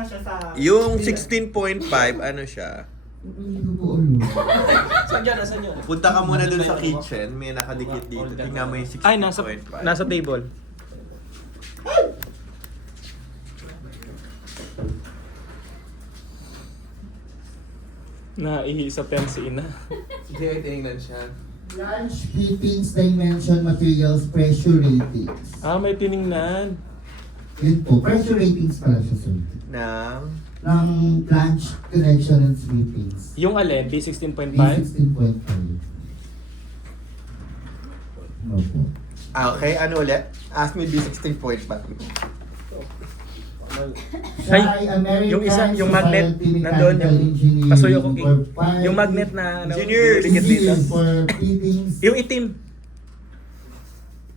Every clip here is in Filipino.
nga siya sa... Yung 16.5, ano siya? Saan yun? Saan yun? Punta ka muna dun sa kitchen, may nakadikit dito. Tingnan mo yung 16.5. Ay, nasa table. Naihi sa pen si ina. Sige, ay tinignan siya. Lunch, fittings, dimension, materials, pressure ratings. Ah, may tiningnan. Yun po, pressure ratings pala siya, sir. Ng... Ng lunch, connection, and sweepings. Yung alin, B16.5? B16.5. Opo. Okay, ano ulit? Ask me B16.5. Ay, yung isa, yung magnet, nandun, yung pasuyo ko, yung magnet na, ano, Junior, dikit dito. For fittings, Yung itim.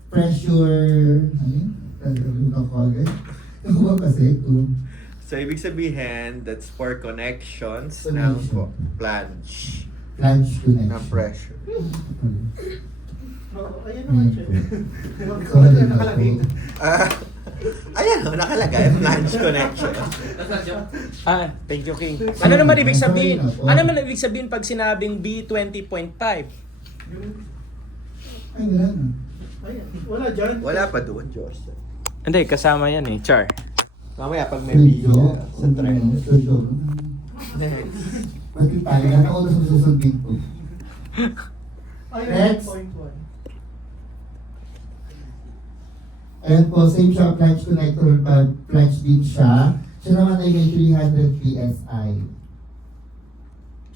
pressure, ano yun? Ano ko agad? Ano ba kasi? Kung So, ibig sabihin, that's for connections ng plunge. lunch connection. Ng pressure. Oo, ayan naman siya. Sorry na Nakalagay. po. Ayan, nakalagay, plunge connection. Ah, thank you, King. Ano naman ibig sabihin? Ano naman ibig sabihin pag sinabing B20.5? Ay, wala na. Ayan, wala dyan. Wala pa doon, Josh. Hindi, kasama yan eh, Char. Mamaya pag may video sa trend. Next. Pati tayo, ano oras ang susundin ko? Ayan, Next. point 1. Ayan po, same siya, flange connector, flange din siya. Siya naman ay may 300 PSI.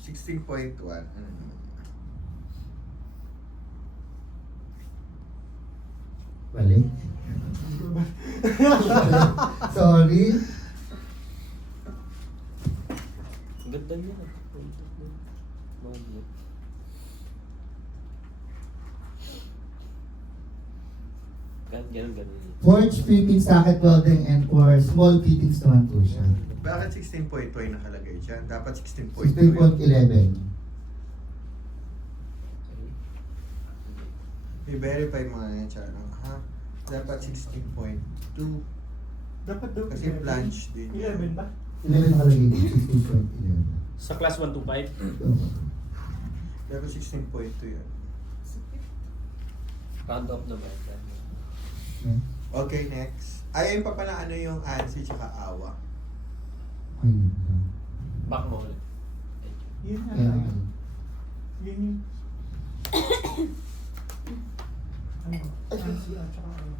16.1. Ano naman? Balik. Sorry. Ganda niya. Ganun. Forge fitting, socket welding, and for small fittings naman po siya. Bakit 16.2 yung nakalagay dyan? Dapat 16.2. 16.11. I-verify mo nga yan, channel. Ha? Dapat 16.2. Dapat daw. Kasi plunge din. 11 ba? 11 nakalagay dito, 16.11. Sa class 1 to 5? Dapat 16.2 yun. Round up na ba? Okay, next. Ayayin pa pala ano yung ANSI tsaka AWA. Back mo ulit. Yun na. Yun yun. Ano? Ansi at saka ano.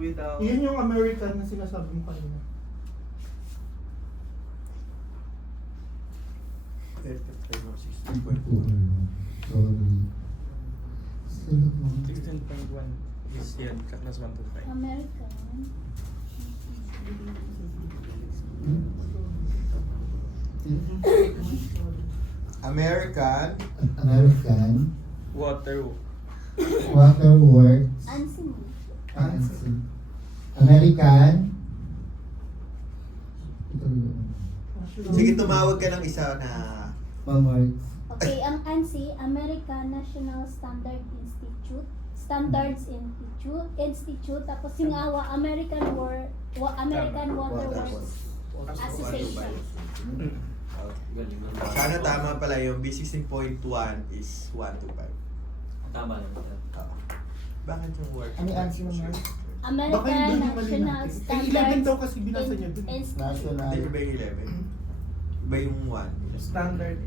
Without... Yun yung American na sinasabi mo kanina. Try mo 16.2. Sorry. 16.1 is yan, sa class 1 to 5. American. American. American Water. Waterworks. Ansi mo. American. Sige, tumawag ka ng isa na... Works. Okay, ang ANSI, American National Standard Institute. Standards Institute. Tapos yung AWA, American Water Works Association. Galing na. Sana tama pala yung B16.1 is 1 to 5. Tama lang. Bakit yung work? Ano yung ANSI naman? Baka yung American doon yung National mali natin. 11 daw kasi binasa niya dun. Institute. National. Hindi, iba yung 11. Iba yung 1. Standard.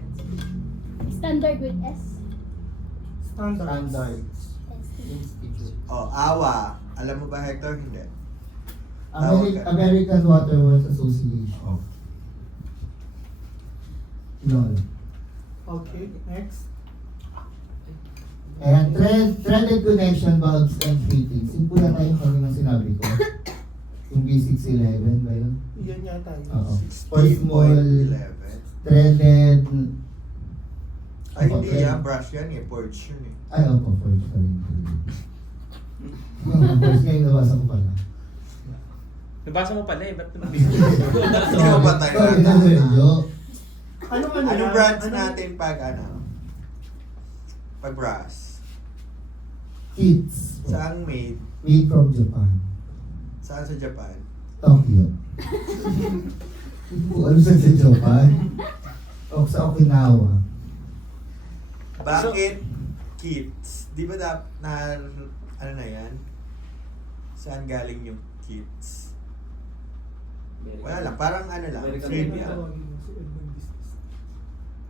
Standard with S. Standards Institute. Institute. Oh, AWA. Alam mo ba, Hector? Hindi. American Waterworks Association. Lol. Okay, next. Ayan, threaded connection valves and fittings. Yung po na tayo kaninang sinabi ko. Yung B611 ba yun? Yan yata yun. Oo. For small 16.11. threaded... Ay, hindi yan. Brush yan eh. Purge yun eh. Ay, opo, forge pa rin. Forge ngayon nabasa ko pala. Nabasa mo pala eh, ba't naman Hindi mo ba tayo? Sorry na medyo. Anong branch natin pag ano? Pag brass? Kits. Saan made? Made from Japan. Saan sa Japan? Tokyo. Hindi po alam sa Japan. O sa Okinawa. Bakit kids? Di ba ano na yan? Saan galing yung kids? American. Wala lang, parang ano lang, American trivia. Tawagin mo si Edmond Business.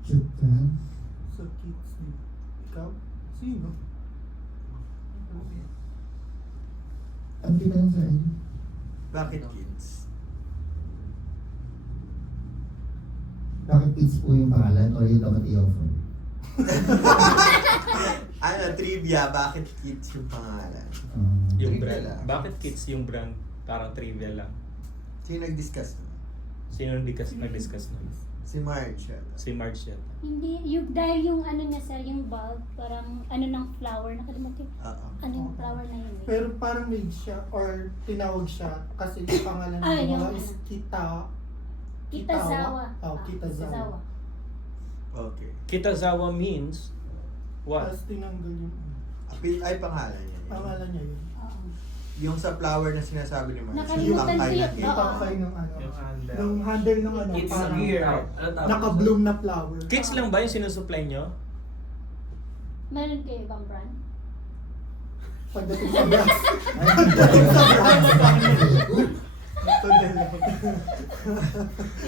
Japan. Sa kids ni ikaw? Sino? Ang tinanong sa inyo. Bakit kids? Bakit kids po yung pangalan o yung dapat i-offer? Ano, trivia, bakit kids yung pangalan? Yung Trivia brand. lang. Bakit kids yung brand? Parang trivia lang. Sino nag-discuss nun? Sino nag-discuss nun? Si Marge. Si Marge yata. Hindi, yung, dahil yung ano niya sir, yung bulb, parang ano ng flower, nakalimutan ko. Oo. Ano yung flower na yun eh. Pero parang made siya or tinawag siya kasi yung pangalan ng yung mga is ano. Kitazawa. Oh, Kitazawa. Okay. Kitazawa means what? Tapos tinanggal yung Ay, pangalan niya. yun. pangalan niya yun. Oo. Yung sa flower na sinasabi ni Marge. Nakalimutan yung ko yun. niya. Oo. Ipakay ng ano. Yung handle. Yung handle ng ano. It's parang here. Ano tawag? naka-bloom na flower. Kids lang ba yung sinusupply nyo? Meron kayo ibang brand? Pagdating sa brass. Ito na lang.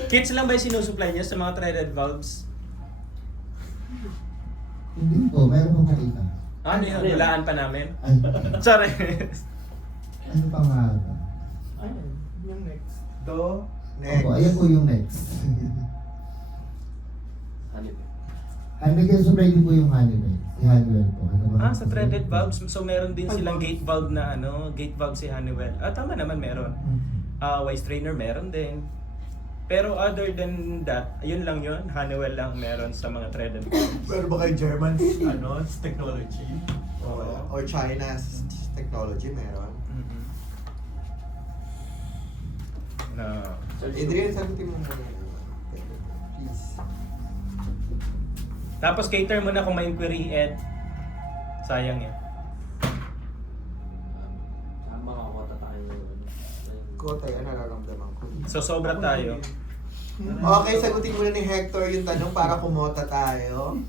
Kids lang ba yung sinusupply nyo sa mga threaded valves? Hindi po, meron pong nakita. Ano yun? Hulaan pa namin? Ay, Sorry. ano pang mahaba? Ayun, yung next. Next. Opo, ayan po yung next. Ano yun? Nag-supply din po yung Honeywell. Si Honeywell po. Ano ba? Sa threaded valves, so meron din silang gate valve na gate valve si Honeywell. Tama naman meron. Wise Trainer meron din. Pero other than that, yun lang yun, Honeywell lang meron sa mga threaded valves. Pero ba kay German, technology? Oo. Or China's technology meron? Na Adrian, sagutin mo muna. Please. Tapos cater mo na kung may inquiry, Ed. Sayang yan. Makakota tayo ng Kota, yan nararamdaman ko. So sobra tayo. Okay, sagutin muna ni Hector yung tanong para kumota tayo.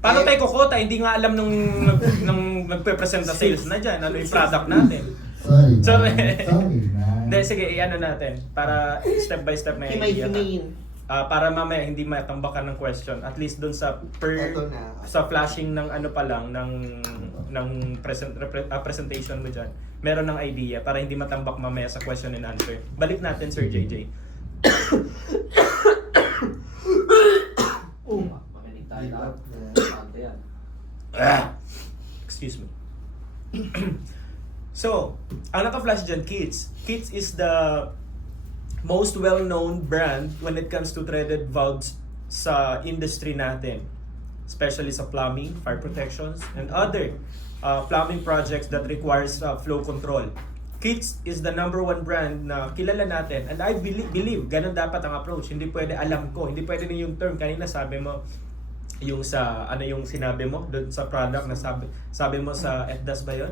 Paano tayo kukota? Hindi nga alam nung nagpe-present na sales na dyan. Ano yung product natin? Sorry. Sorry. Sorry na. Hindi, sige, i-ano natin. Para step by step na idea ka. Para mamaya hindi matambakan ng question. At least dun sa Eto na. sa flashing ng ano pa lang, ng presentation mo dyan. Meron ng idea para hindi matambak mamaya sa question and answer. Balik natin, Sir JJ. makinig tayo dapat. Ante yan. Excuse me. So, ang naka-flash dyan, Kids. Kids is the most well-known brand when it comes to threaded valves sa industry natin. Especially sa plumbing, fire protections, and other plumbing projects that requires flow control. Kids is the number one brand na kilala natin. And I believe ganun dapat ang approach. Hindi pwede alam ko. Hindi pwede din yung term. Kanina sabi mo, yung sa, ano yung sinabi mo doon sa product na sabi mo sa FDAS ba yun?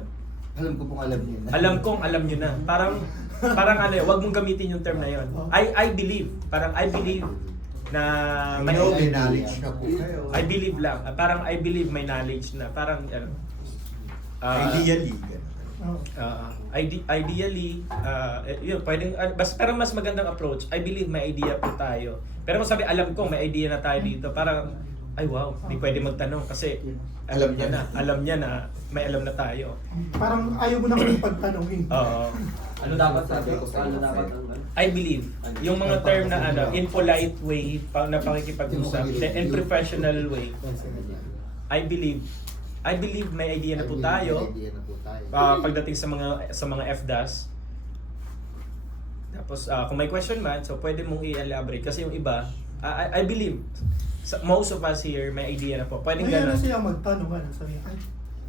Alam ko pong alam niyo na. Alam kong alam nyo na. Parang ano, wag mong gamitin yung term na yun. I believe na May knowledge na po kayo. I believe lang. Parang I believe may knowledge na. Parang ano. Ideally. ganun. Ideally, yun, pwedeng, pero mas magandang approach, I believe may idea po tayo. Pero kung sabi, alam ko, may idea na tayo dito, parang, ay wow, di pwede magtanong kasi alam niya na, may alam na tayo. Parang ayaw mo na kami pagtanongin. Oo. Ano dapat sabi ko? Ano dapat ang ano? I believe, yung mga term na ano, in polite way, na pakikipag-usap, in professional way, I believe may idea na po tayo. Pagdating sa mga FDAS. Tapos kung may question man, so pwede mong i-elaborate kasi yung iba, I believe most of us here may idea na po. Pwedeng Ngayon na ganun. siya magtanong, sabi, ay,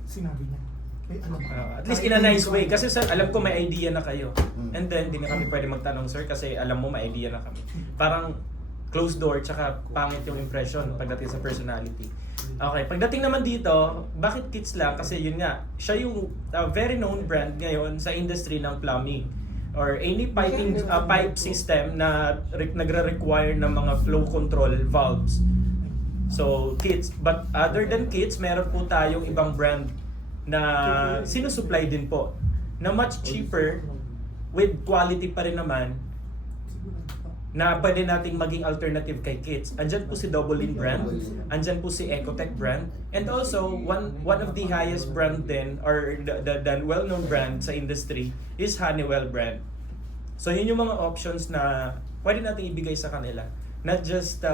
sinabi niya. May alam. At least in a nice way kasi sir, alam ko may idea na kayo. And then di na kami pwede magtanong sir kasi alam mo may idea na kami. Parang closed door tsaka pangit yung impression pagdating sa personality. Okay, pagdating naman dito, bakit Kids lang? Kasi yun nga, siya yung very known brand ngayon sa industry ng plumbing. or any piping pipe system na nagre-require ng mga flow control valves. So, kits. But other than kits, meron po tayong ibang brand na sinusupply din po na much cheaper with quality pa rin naman na pwede nating maging alternative kay kits. Andyan po si Double In brand, andyan po si Ecotech brand, and also one of the highest brand din or the well-known brand sa industry is Honeywell brand. So yun yung mga options na pwede nating ibigay sa kanila. Not just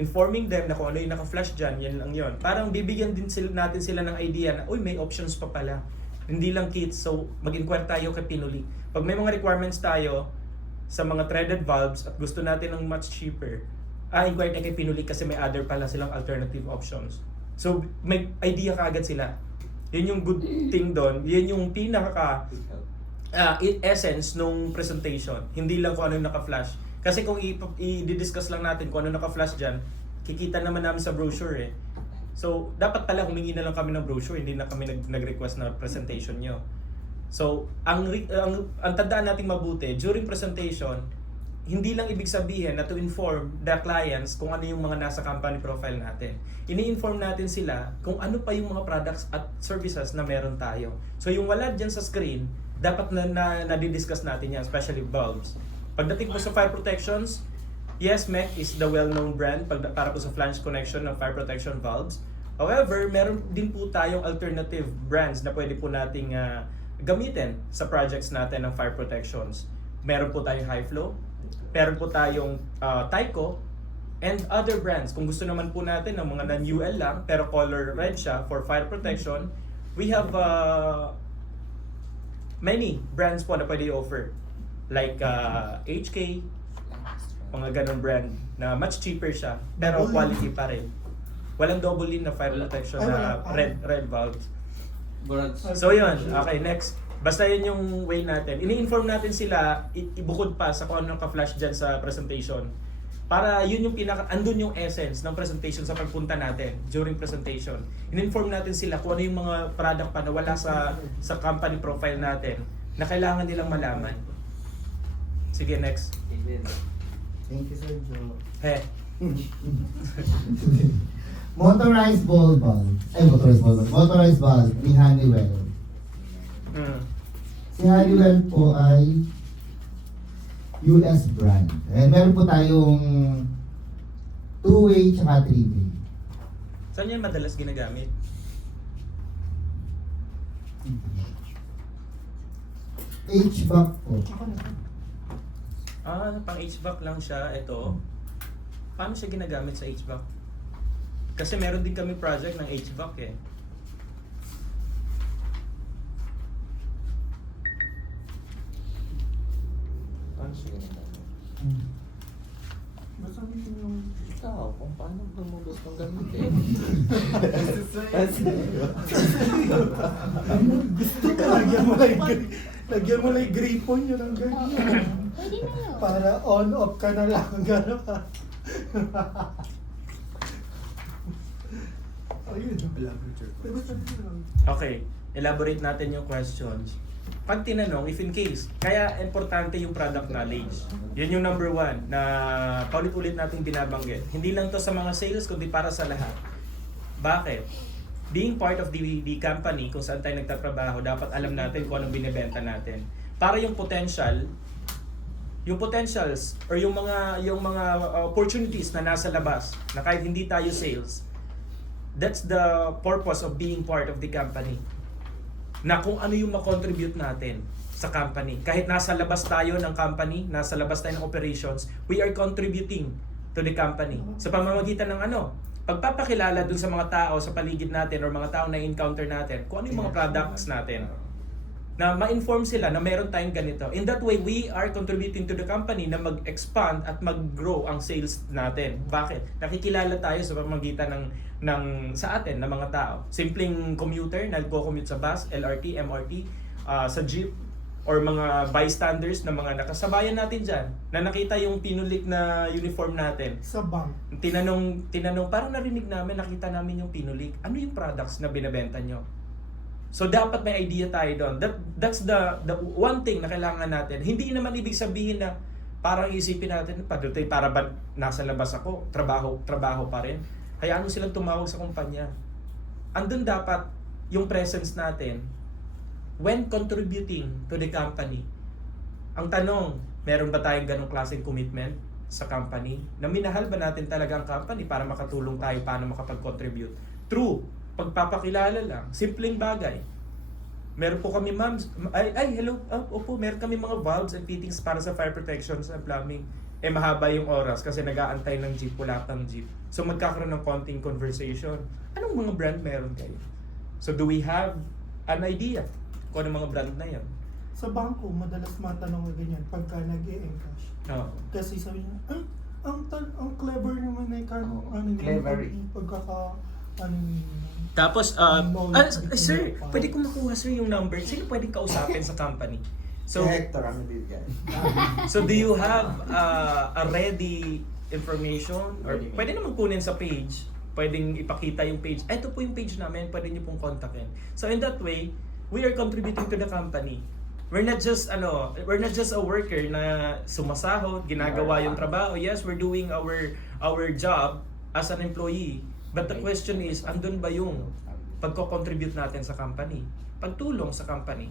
informing them na kung ano yung naka-flash dyan, yan lang yun. Parang bibigyan din natin sila ng idea na, uy, may options pa pala. Hindi lang kits, so mag-inquire tayo kay Pinuli. Pag may mga requirements tayo sa mga threaded valves at gusto natin ng much cheaper, inquire tayo kay Pinuli kasi may other pala silang alternative options. So may idea kaagad sila. Yun yung good thing doon. Yun yung pinaka essence nung presentation. Hindi lang kung ano yung naka-flash. Kasi kung i-discuss lang natin kung ano naka-flash dyan, kikita naman namin sa brochure eh. So, dapat pala humingi na lang kami ng brochure, hindi na kami nag-request na presentation nyo. So, ang tandaan nating mabuti, during presentation, hindi lang ibig sabihin na to inform the clients kung ano yung mga nasa company profile natin. Ini-inform natin sila kung ano pa yung mga products at services na meron tayo. So, yung wala dyan sa screen, dapat na di-discuss natin yan, especially bulbs. Pagdating po sa fire protections, yes, MEC is the well-known brand para po sa flange connection ng fire protection valves. However, meron din po tayong alternative brands na pwede po nating gamitin sa projects natin ng fire protections. Meron po tayong High Flow, meron po tayong Tyco, and other brands. Kung gusto naman po natin ng mga non-UL lang, pero color red siya for fire protection, we have many brands po na pwede i-offer. Like HK, mga ganong brand na much cheaper siya, pero quality pa rin. Walang double in na fire protection na red valves. So yun, okay, next. Basta yun yung way natin. Ini-inform natin sila, ibukod pa sa kung ano ka-flash dyan sa presentation. Para yun yung andun yung essence ng presentation sa pagpunta natin during presentation. In-inform natin sila kung ano yung mga product pa na wala sa company profile natin na kailangan nilang malaman. Sige, next. Thank you, Sir Joe. He. Motorized ball valve. Motorized valve ni Honeywell. Si Honeywell po ay US brand. And meron po tayong 2-way tsaka 3-way. Saan yan madalas ginagamit? HVAC po. Pang HVAC lang siya. Ito. Paano siya ginagamit sa HVAC? Kasi meron din kami project ng HVAC eh. Paano siya ginagamit? Basta yung Ikaw, kung paano gumugos ng gamitin. gusto ka, lagyan mo lang yung gripon yun ang ganyan. Pwede na yun. Para on-off ka na lang, gano'n ka. Ayun. Okay, elaborate natin yung questions. Pag tinanong, if in case, kaya importante yung product knowledge. Yun yung number one na paulit-ulit nating binabanggit. Hindi lang to sa mga sales, kundi para sa lahat. Bakit? Being part of the company, kung saan tayo nagtatrabaho, dapat alam natin kung anong binibenta natin. Para yung potentials or yung mga opportunities na nasa labas, na kahit hindi tayo sales, that's the purpose of being part of the company. Na kung ano yung makontribute natin sa company. Kahit nasa labas tayo ng company, nasa labas tayo ng operations, we are contributing to the company. Sa pamamagitan ng pagpapakilala dun sa mga tao sa paligid natin or mga tao na encounter natin, kung ano yung mga products natin. Na ma-inform sila na meron tayong ganito. In that way, we are contributing to the company na mag-expand at mag-grow ang sales natin. Bakit? Nakikilala tayo sa pamamagitan sa atin na mga tao. Simpleng commuter, nagko-commute sa bus, LRT, MRT, sa jeep, or mga bystanders na mga nakasabayan natin dyan, na nakita yung pinulik na uniform natin. Sa bank. Tinanong, parang narinig namin, nakita namin yung pinulik. Ano yung products na binabenta nyo? So dapat may idea tayo doon. That's the one thing na kailangan natin. Hindi naman ibig sabihin na parang isipin natin, para ba nasa labas ako, trabaho pa rin. Hayaan mo silang tumawag sa kumpanya. Andun dapat yung presence natin when contributing to the company. Ang tanong, meron ba tayong ganong klaseng commitment sa company? Na minahal ba natin talaga ang company para makatulong tayo paano makapag-contribute? True, pagpapakilala lang, simpleng bagay. Meron po kami ma'am, hello, opo, meron kami mga valves and fittings para sa fire protection sa plumbing. Mahaba yung oras kasi nag-aantay ng jeep, wala pang jeep. So magkakaroon ng konting conversation. Anong mga brand meron kayo? So do we have an idea kung anong mga brand na yan? Sa bangko, madalas matanong na ganyan pagka nag-e-encash. Oo. Kasi sabi niya, ang clever naman na Clever. Tapos, sir, pwede ko makuha sir yung number. Sino pwedeng kausapin sa company? So, Hector, ang bibigyan. So do you have a ready information? Or Ready-made. pwede naman kunin sa page. Pwedeng ipakita yung page. Ito po yung page namin, pwede niyo pong kontakin. So in that way, we are contributing to the company. We're not just a worker na sumasahod, ginagawa yung trabaho. Yes, we're doing our job as an employee. But the question is, andun ba yung pagko-contribute natin sa company? Pagtulong sa company.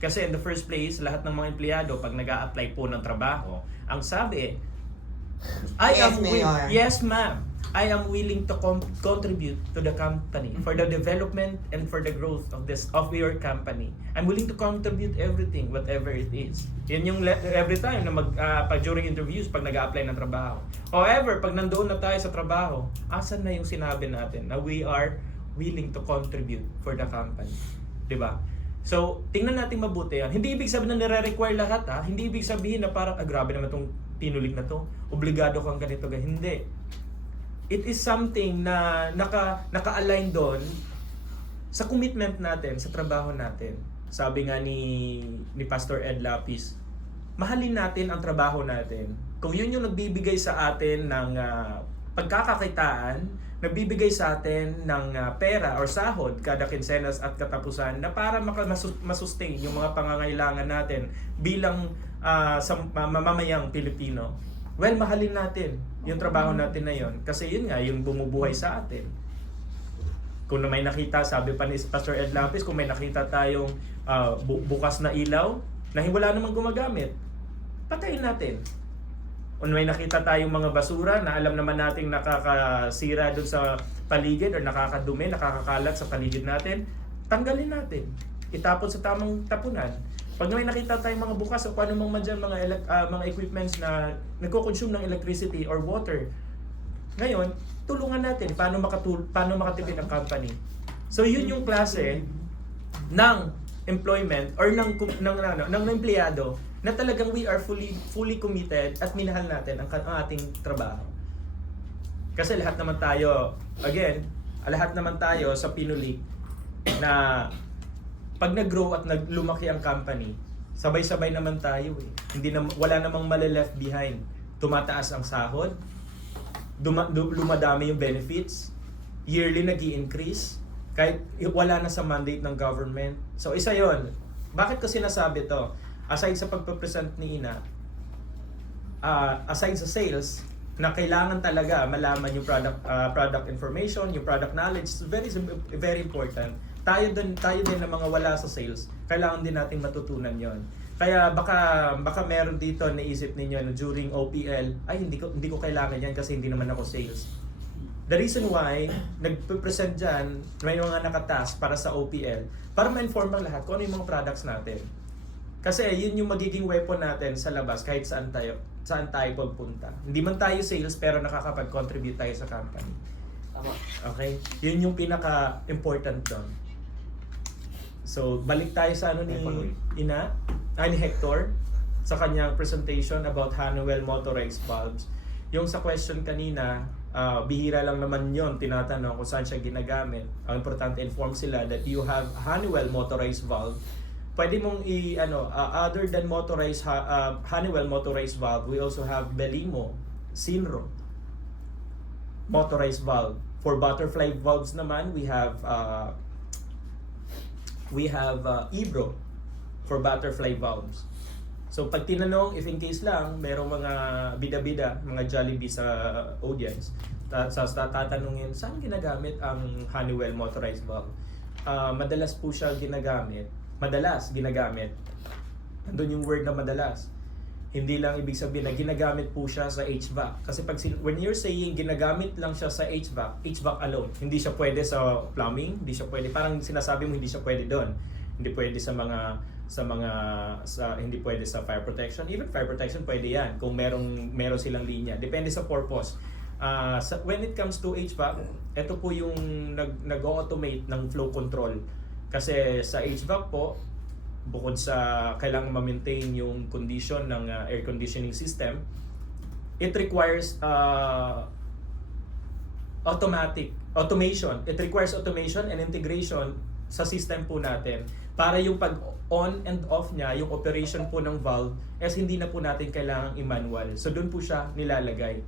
Kasi in the first place, lahat ng mga empleyado pag nag-a-apply po ng trabaho, ang sabi, yes ma'am, I am willing to contribute to the company for the development and for the growth of your company. I'm willing to contribute everything, whatever it is. Yan yung every time na during interviews pag nag-a-apply ng trabaho. However, pag nandoon na tayo sa trabaho, asan na yung sinabi natin na we are willing to contribute for the company? 'Di ba? So, tingnan natin mabuti yan. Hindi ibig sabihin na nire-require lahat ha. Hindi ibig sabihin na parang, grabe naman itong pinulik na to. Obligado kang ganito. Hindi. It is something na naka-align doon sa commitment natin, sa trabaho natin. Sabi nga ni Pastor Ed Lapis, mahalin natin ang trabaho natin. Kung yun yung nagbibigay sa atin ng pagkakakitaan, nagbibigay sa atin ng pera or sahod kada kinsenas at katapusan na para masustain yung mga pangangailangan natin bilang mamamayang Pilipino. Well, mahalin natin yung trabaho natin na yon kasi yun nga yung bumubuhay sa atin. Kung may nakita, sabi pa ni Pastor Ed Lapis, kung may nakita tayong bukas na ilaw na wala namang gumagamit, patayin natin. Kung may nakita tayong mga basura na alam naman nating nakakasira doon sa paligid or nakakadumi, nakakakalat sa paligid natin, tanggalin natin. Itapon sa tamang tapunan. Pag may nakita tayong mga bukas o paano mang madyan mga equipments na nagko-consume ng electricity or water, ngayon, tulungan natin paano makatipid ang company. So yun yung klase ng employment or ng empleyado na talagang we are fully committed at minahal natin ang ating trabaho. Kasi lahat naman tayo sa Pinulik na pag nag-grow at lumaki ang company, sabay-sabay naman tayo eh. Wala namang mali-left behind. Tumataas ang sahod, lumadami yung benefits, yearly nag-i-increase, kahit wala na sa mandate ng government. So isa yon. Bakit ko sinasabi to? Aside sa pagpapresent ni Ina, aside sa sales, na kailangan talaga malaman yung product information, yung product knowledge, very very important. Tayo din na mga wala sa sales, kailangan din nating matutunan yon. Kaya baka meron dito naisip ninyo na during OPL, ay hindi ko kailangan yan kasi hindi naman ako sales. The reason why nagpe-present dyan, may mga nakatask para sa OPL, para ma-inform ang lahat kung ano yung mga products natin. Kasi yun yung magiging weapon natin sa labas kahit saan tayo pagpunta. Hindi man tayo sales pero nakakapag-contribute tayo sa company. Tama. Okay? Yun yung pinaka-important doon. So, balik tayo sa ni Hector sa kanyang presentation about Honeywell motorized valves. Yung sa question kanina, bihira lang naman yon, tinatanong kung saan siya ginagamit. Ang importante, inform sila that you have Honeywell motorized valve. Pwede mong other than motorized Honeywell motorized valve, we also have Belimo, Sinro motorized valve. For butterfly valves naman, we have we have Ebro for butterfly valves. So pag tinanong, if in case lang, merong mga bida-bida, mga Jollibee sa audience, tatanungin, saan ginagamit ang Honeywell motorized valve? Madalas po siya ginagamit, nandun yung word na madalas. Hindi lang ibig sabihin na ginagamit po siya sa HVAC. Kasi when you're saying ginagamit lang siya sa HVAC alone, hindi siya pwede sa plumbing, hindi siya pwede, parang sinasabi mo hindi siya pwede doon. Hindi pwede hindi pwede sa fire protection. Even fire protection pwede yan kung meron silang linya. Depende sa purpose. When it comes to HVAC, ito po yung nag-automate ng flow control. Kasi sa HVAC po, bukod sa kailangan ma-maintain yung condition ng air conditioning system, it requires automation. It requires automation and integration sa system po natin para yung pag-on and off niya, yung operation po ng valve, hindi na po natin kailangang i-manual. So doon po siya nilalagay.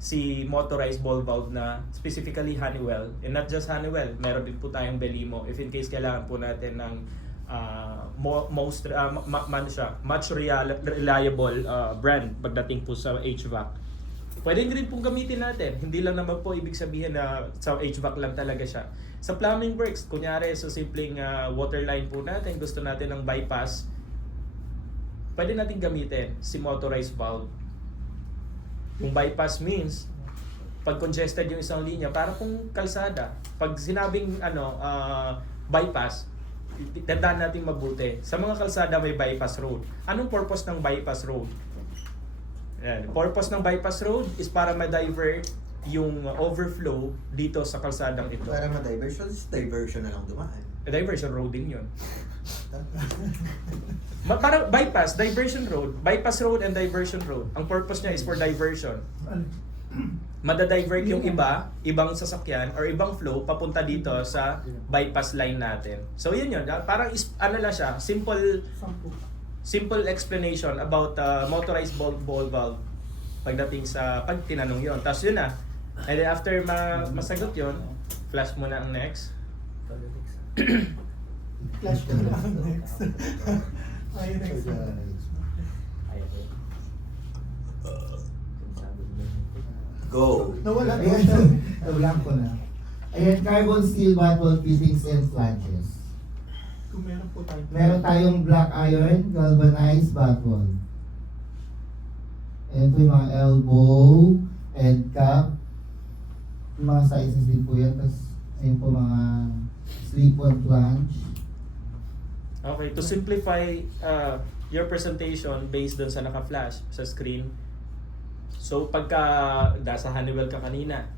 Si motorized ball valve na specifically Honeywell, and not just Honeywell, meron din po tayong Belimo if in case kailangan po natin ng much reliable brand pagdating po sa HVAC. Pwede rin pong gamitin natin. Hindi lang naman po ibig sabihin na sa HVAC lang talaga siya. Sa plumbing works, kunyari sa simpleng water line po natin, gusto natin ng bypass, pwede natin gamitin si motorized valve. Yung bypass means, pag congested yung isang linya, para pong kalsada. Pag sinabing bypass, tandaan natin mabuti. Sa mga kalsada may bypass road. Anong purpose ng bypass road? Yan. Purpose ng bypass road is para ma-divert yung overflow dito sa kalsadang ito. Para ma-diversion, diversion na lang dumaan. Diversion road din yun. Para bypass, diversion road, bypass road and diversion road. Ang purpose niya is for diversion. Madadivert yung ibang sasakyan or ibang flow papunta dito sa bypass line natin. So yun. Parang lang siya, simple explanation about motorized ball valve pagdating sa pag tinanong yon. Tapos yun na. And then after masagot yon, flash mo na ang next. Flash ko na ang next. Ay, next. Go! Nawala ko Ayan, siya. nawalan ko na. Ayan, carbon steel bottle fittings and flanges. Kung meron po tayo. Meron tayong black iron, galvanized bottle. Ayan po yung mga elbow, end cap. Yung mga sizes din po yan. Tapos, ayun po mga slip-on flange. Okay, to simplify your presentation based dun sa naka-flash sa screen. So pagka nasa Honeywell ka kanina.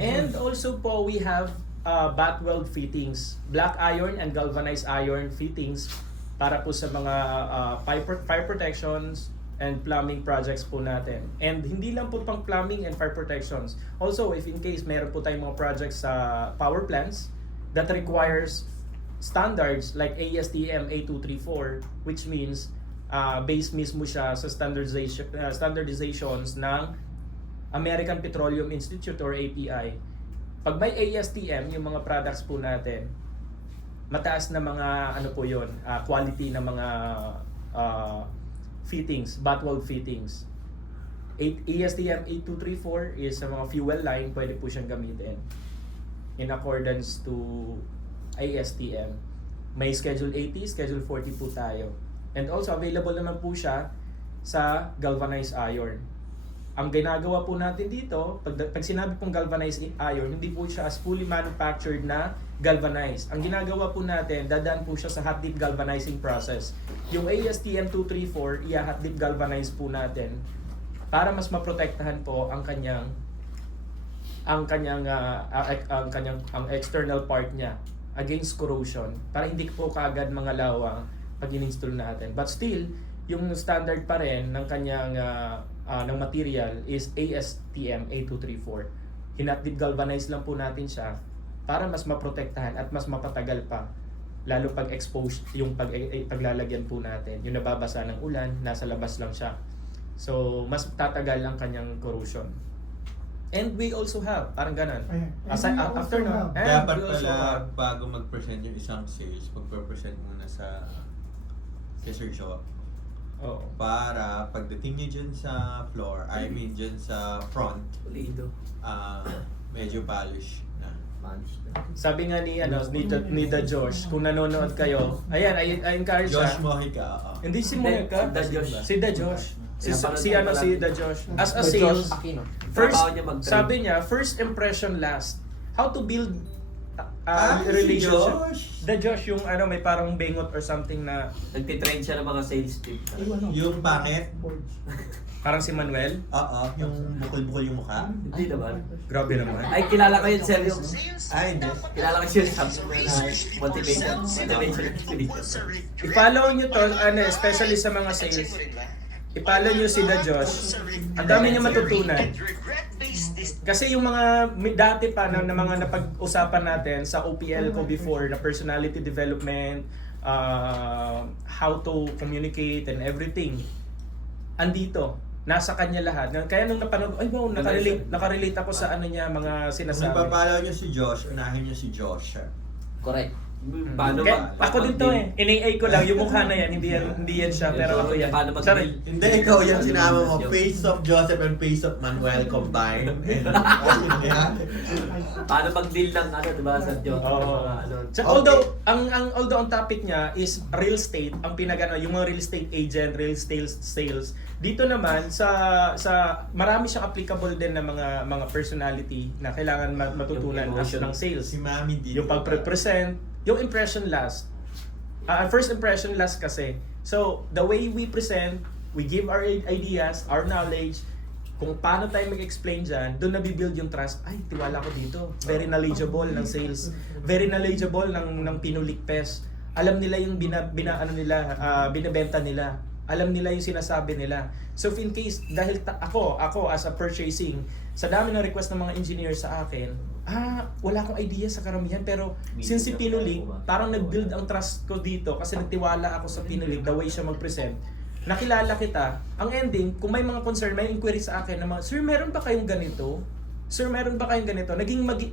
And also po we have butt weld fittings, black iron and galvanized iron fittings para po sa mga fire protections and plumbing projects po natin. And hindi lang po pang plumbing and fire protections. Also, if in case meron po tayong mga projects sa power plants that requires standards like ASTM A234, which means based mismo siya sa standardizations ng American Petroleum Institute or API. Pag may ASTM, yung mga products po natin, mataas na mga quality na mga fittings, butt weld fittings. ASTM 8234 is sa mga fuel line, pwede po siyang gamitin in accordance to ASTM. May Schedule 80, Schedule 40 po tayo. And also available naman po siya sa galvanized iron. Ang ginagawa po natin dito, pag sinabi pong galvanized iron, hindi po siya as fully manufactured na galvanized. Ang ginagawa po natin, dadaan po siya sa hot dip galvanizing process. Yung ASTM 234, hot dip galvanize po natin para mas maprotektahan po ang kanyang external part niya against corrosion, para hindi po kaagad mga lawang pag in-install natin. But still, yung standard pa rin ng kanyang ng material is ASTM A234. Hinat-dip galvanize lang po natin siya para mas maprotektahan at mas mapatagal pa, lalo pag exposed yung paglalagyan po natin. Yung nababasa ng ulan, nasa labas lang siya. So, mas tatagal ang kanyang corrosion. And we also have, parang ganun. Ayan. Aside, And we also after no, have. and Dapat we also pala, have. bago mag-present yung isang sales, magpe-present muna sa Sir Joe. Oo. Para pagdating niyo dyan sa floor, I mean dyan sa front, Pulido. medyo polish na. Manch na. Sabi nga ni ni The Josh, kung nanonood kayo, ayan, I encourage Josh siya. Mojica, Hindi si Monica, Si The Josh. Si The Josh. Si The Josh. As a The sales, Josh Aquino. first, Trabaho niya mag-train. sabi niya, first impression last. How to build si relationship. Josh. The Josh yung may parang bengot or something na Nagtitrain siya ng mga sales team. Yung pangit, parang si Manuel. oo, yung bukol-bukol yung mukha. Hindi naman. Grabe naman. Ay, kilala ko yun, Sergio. Ay, hindi. Kilala ko siya sa motivation. I-follow nyo to, especially sa mga sales. I-follow nyo si The Josh. Ang dami niya matutunan. Kasi yung mga dati pa na mga napag-usapan natin sa OPL ko before na personality development, how to communicate and everything, andito. Nasa kanya lahat. Kaya nung napanood, ay wow, nakarelate ako sa mga Kung sinasabi. ipapalaw niyo si Josh, unahin niyo si Josh. Correct. Paano Kaya, ba? ako din to In-AI ko lang, yung mukha na yan, hindi yan siya, pero ako yan. Paano Sorry. Hindi, ikaw yung sinama mo, face of Joseph and face of Manuel combined. Paano mag-deal ng diba, Sergio? Oo. Ano, So, although ang topic niya is real estate, ang yung mga real estate agent, real estate sales. Dito naman sa marami siyang applicable din na mga personality na kailangan matutunan Yung emotion. ng sales. Si Mami dito. Yung pag-present, yung impression last. First impression last kasi. So, the way we present, we give our ideas, our knowledge, kung paano tayo mag-explain dyan, doon nabibuild yung trust. Ay, tiwala ko dito. Very knowledgeable ng sales. Very knowledgeable ng pinulikpes. Alam nila yung binibenta nila. Alam nila yung sinasabi nila. So, if in case, dahil ako as a purchasing, sa dami ng request ng mga engineer sa akin, wala akong idea sa karamihan, pero since si Pinulik, parang nag-build ang trust ko dito kasi nagtiwala ako sa Pinulik, the way siya mag-present. Nakilala kita, ang ending, kung may mga concern, may inquiry sa akin na Sir, meron ba kayong ganito? Sir, meron ba kayong ganito?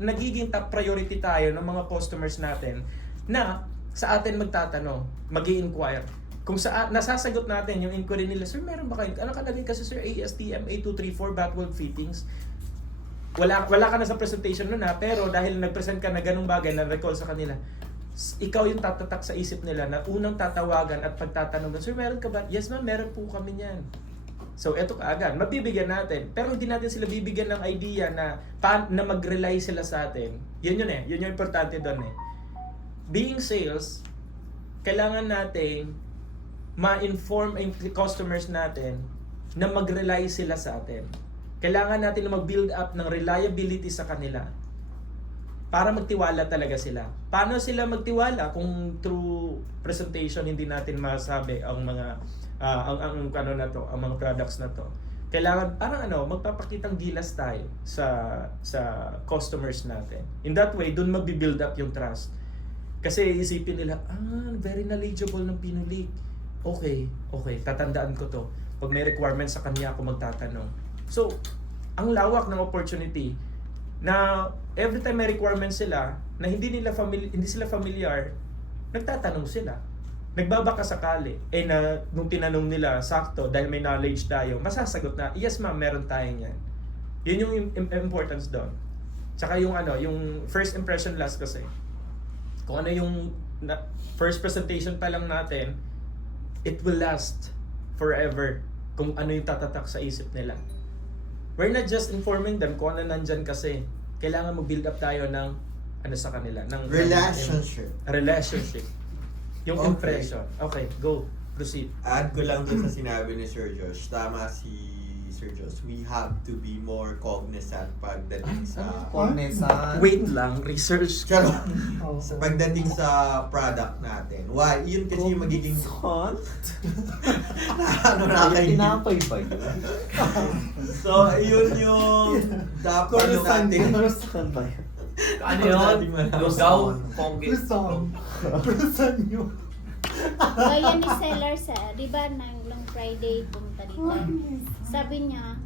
Nagiging top priority tayo ng mga customers natin na sa atin magtatanong, mag-i-inquire. Kung nasasagot natin yung inquiry nila, Sir, meron ba kayong, ano kalagay kasi Sir, ASTM A234 backward fittings? Wala ka na sa presentation nun pero dahil nag-present ka na ganung bagay na recall sa kanila, ikaw yung tatatak sa isip nila na unang tatawagan at pagtatanong, Sir, meron ka ba? Yes ma'am, meron po kami niyan. So eto kaagad, mabibigyan natin. Pero hindi natin sila bibigyan ng idea na mag-rely sila sa atin. Yun yung importante doon Being sales, kailangan nating ma-inform ang customers natin na mag-rely sila sa atin. Kailangan natin na mag-build up ng reliability sa kanila para magtiwala talaga sila. Paano sila magtiwala kung through presentation hindi natin masabi ang mga ang mga products na to? Kailangan parang magpapakitang gilas tayo sa customers natin. In that way, doon magbi-build up yung trust. Kasi isipin nila, very knowledgeable ng Pinulik. Okay, tatandaan ko to. Pag may requirement sa kanya ako magtatanong. So, ang lawak ng opportunity na every time may requirement sila na hindi sila familiar, nagtatanong sila. Nagbabaka sakali. Nung tinanong nila, sakto, dahil may knowledge tayo, masasagot na, yes ma'am, meron tayo yan. Yun yung importance doon. Tsaka yung first impression last kasi. Kung ano yung first presentation pa lang natin, it will last forever kung ano yung tatatak sa isip nila. We're not just informing them kung ano nandyan kasi. Kailangan mag-build up tayo ng sa kanila. Ng relationship. Yung Okay. impression. Okay, go. Proceed. Add ko lang dun sa sinabi ni Sir Josh. Tama si Sir Josh. We have to be more cognizant pagdating sa... Wait lang, research. Pero, pagdating sa product natin. Why? Yun kasi yung magiging... Tinapay ba yun? So, yun yung dapat yung ating... Ano yun? Lugaw? Ponggi? Present nyo. Gaya ni Seller di ba, nang Friday pumunta dito. Sabi niya,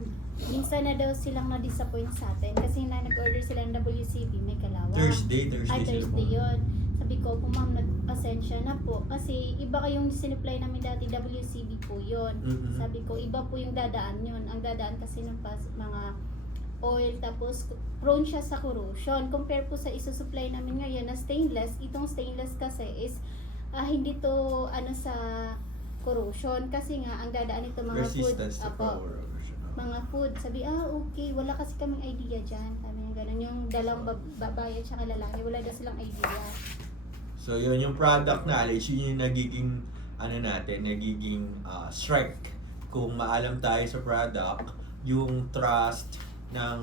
minsan na daw silang na-disappoint sa atin kasi na nag-order sila ng WCB, may kalawang. Thursday Ay, sila Thursday po. yun. Sabi ko po, ma'am, nag-pasensya na po. Kasi iba kayong sinupply namin dati, WCB po yun. Mhm. Sabi ko, iba po yung dadaan yun. Ang dadaan kasi ng mga oil, tapos prone siya sa corrosion. Compare po sa isusupply namin ngayon na stainless, itong stainless kasi is hindi to sa corrosion. Kasi nga, ang dadaan nito mga Resistance to food. Apo, power. mga food. Sabi, okay, wala kasi kaming idea dyan. Sabi niya ganun, yung dalawang babae at saka lalaki, wala daw silang idea. So yun yung product knowledge, yun yung nagiging nagiging strength. Kung maalam tayo sa product, yung trust ng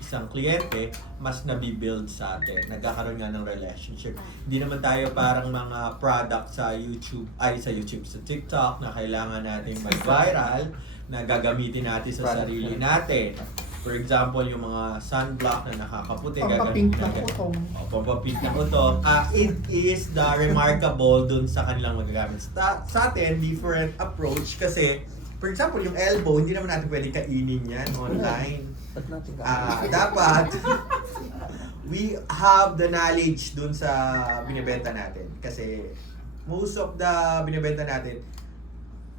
isang kliyente, mas nabibuild sa atin. Nagkakaroon nga ng relationship. Hindi naman tayo parang mga product sa sa TikTok na kailangan natin mag-viral, na gagamitin natin sa sarili natin. For example, yung mga sunblock na nakakaputi, Pampapink na gagamitin utong. pampapink na utong. It is the remarkable dun sa kanilang magagamit. Sa atin, different approach kasi, for example, yung elbow, hindi naman natin pwede kainin yan online. Dapat we have the knowledge dun sa binibenta natin. Kasi most of the binibenta natin,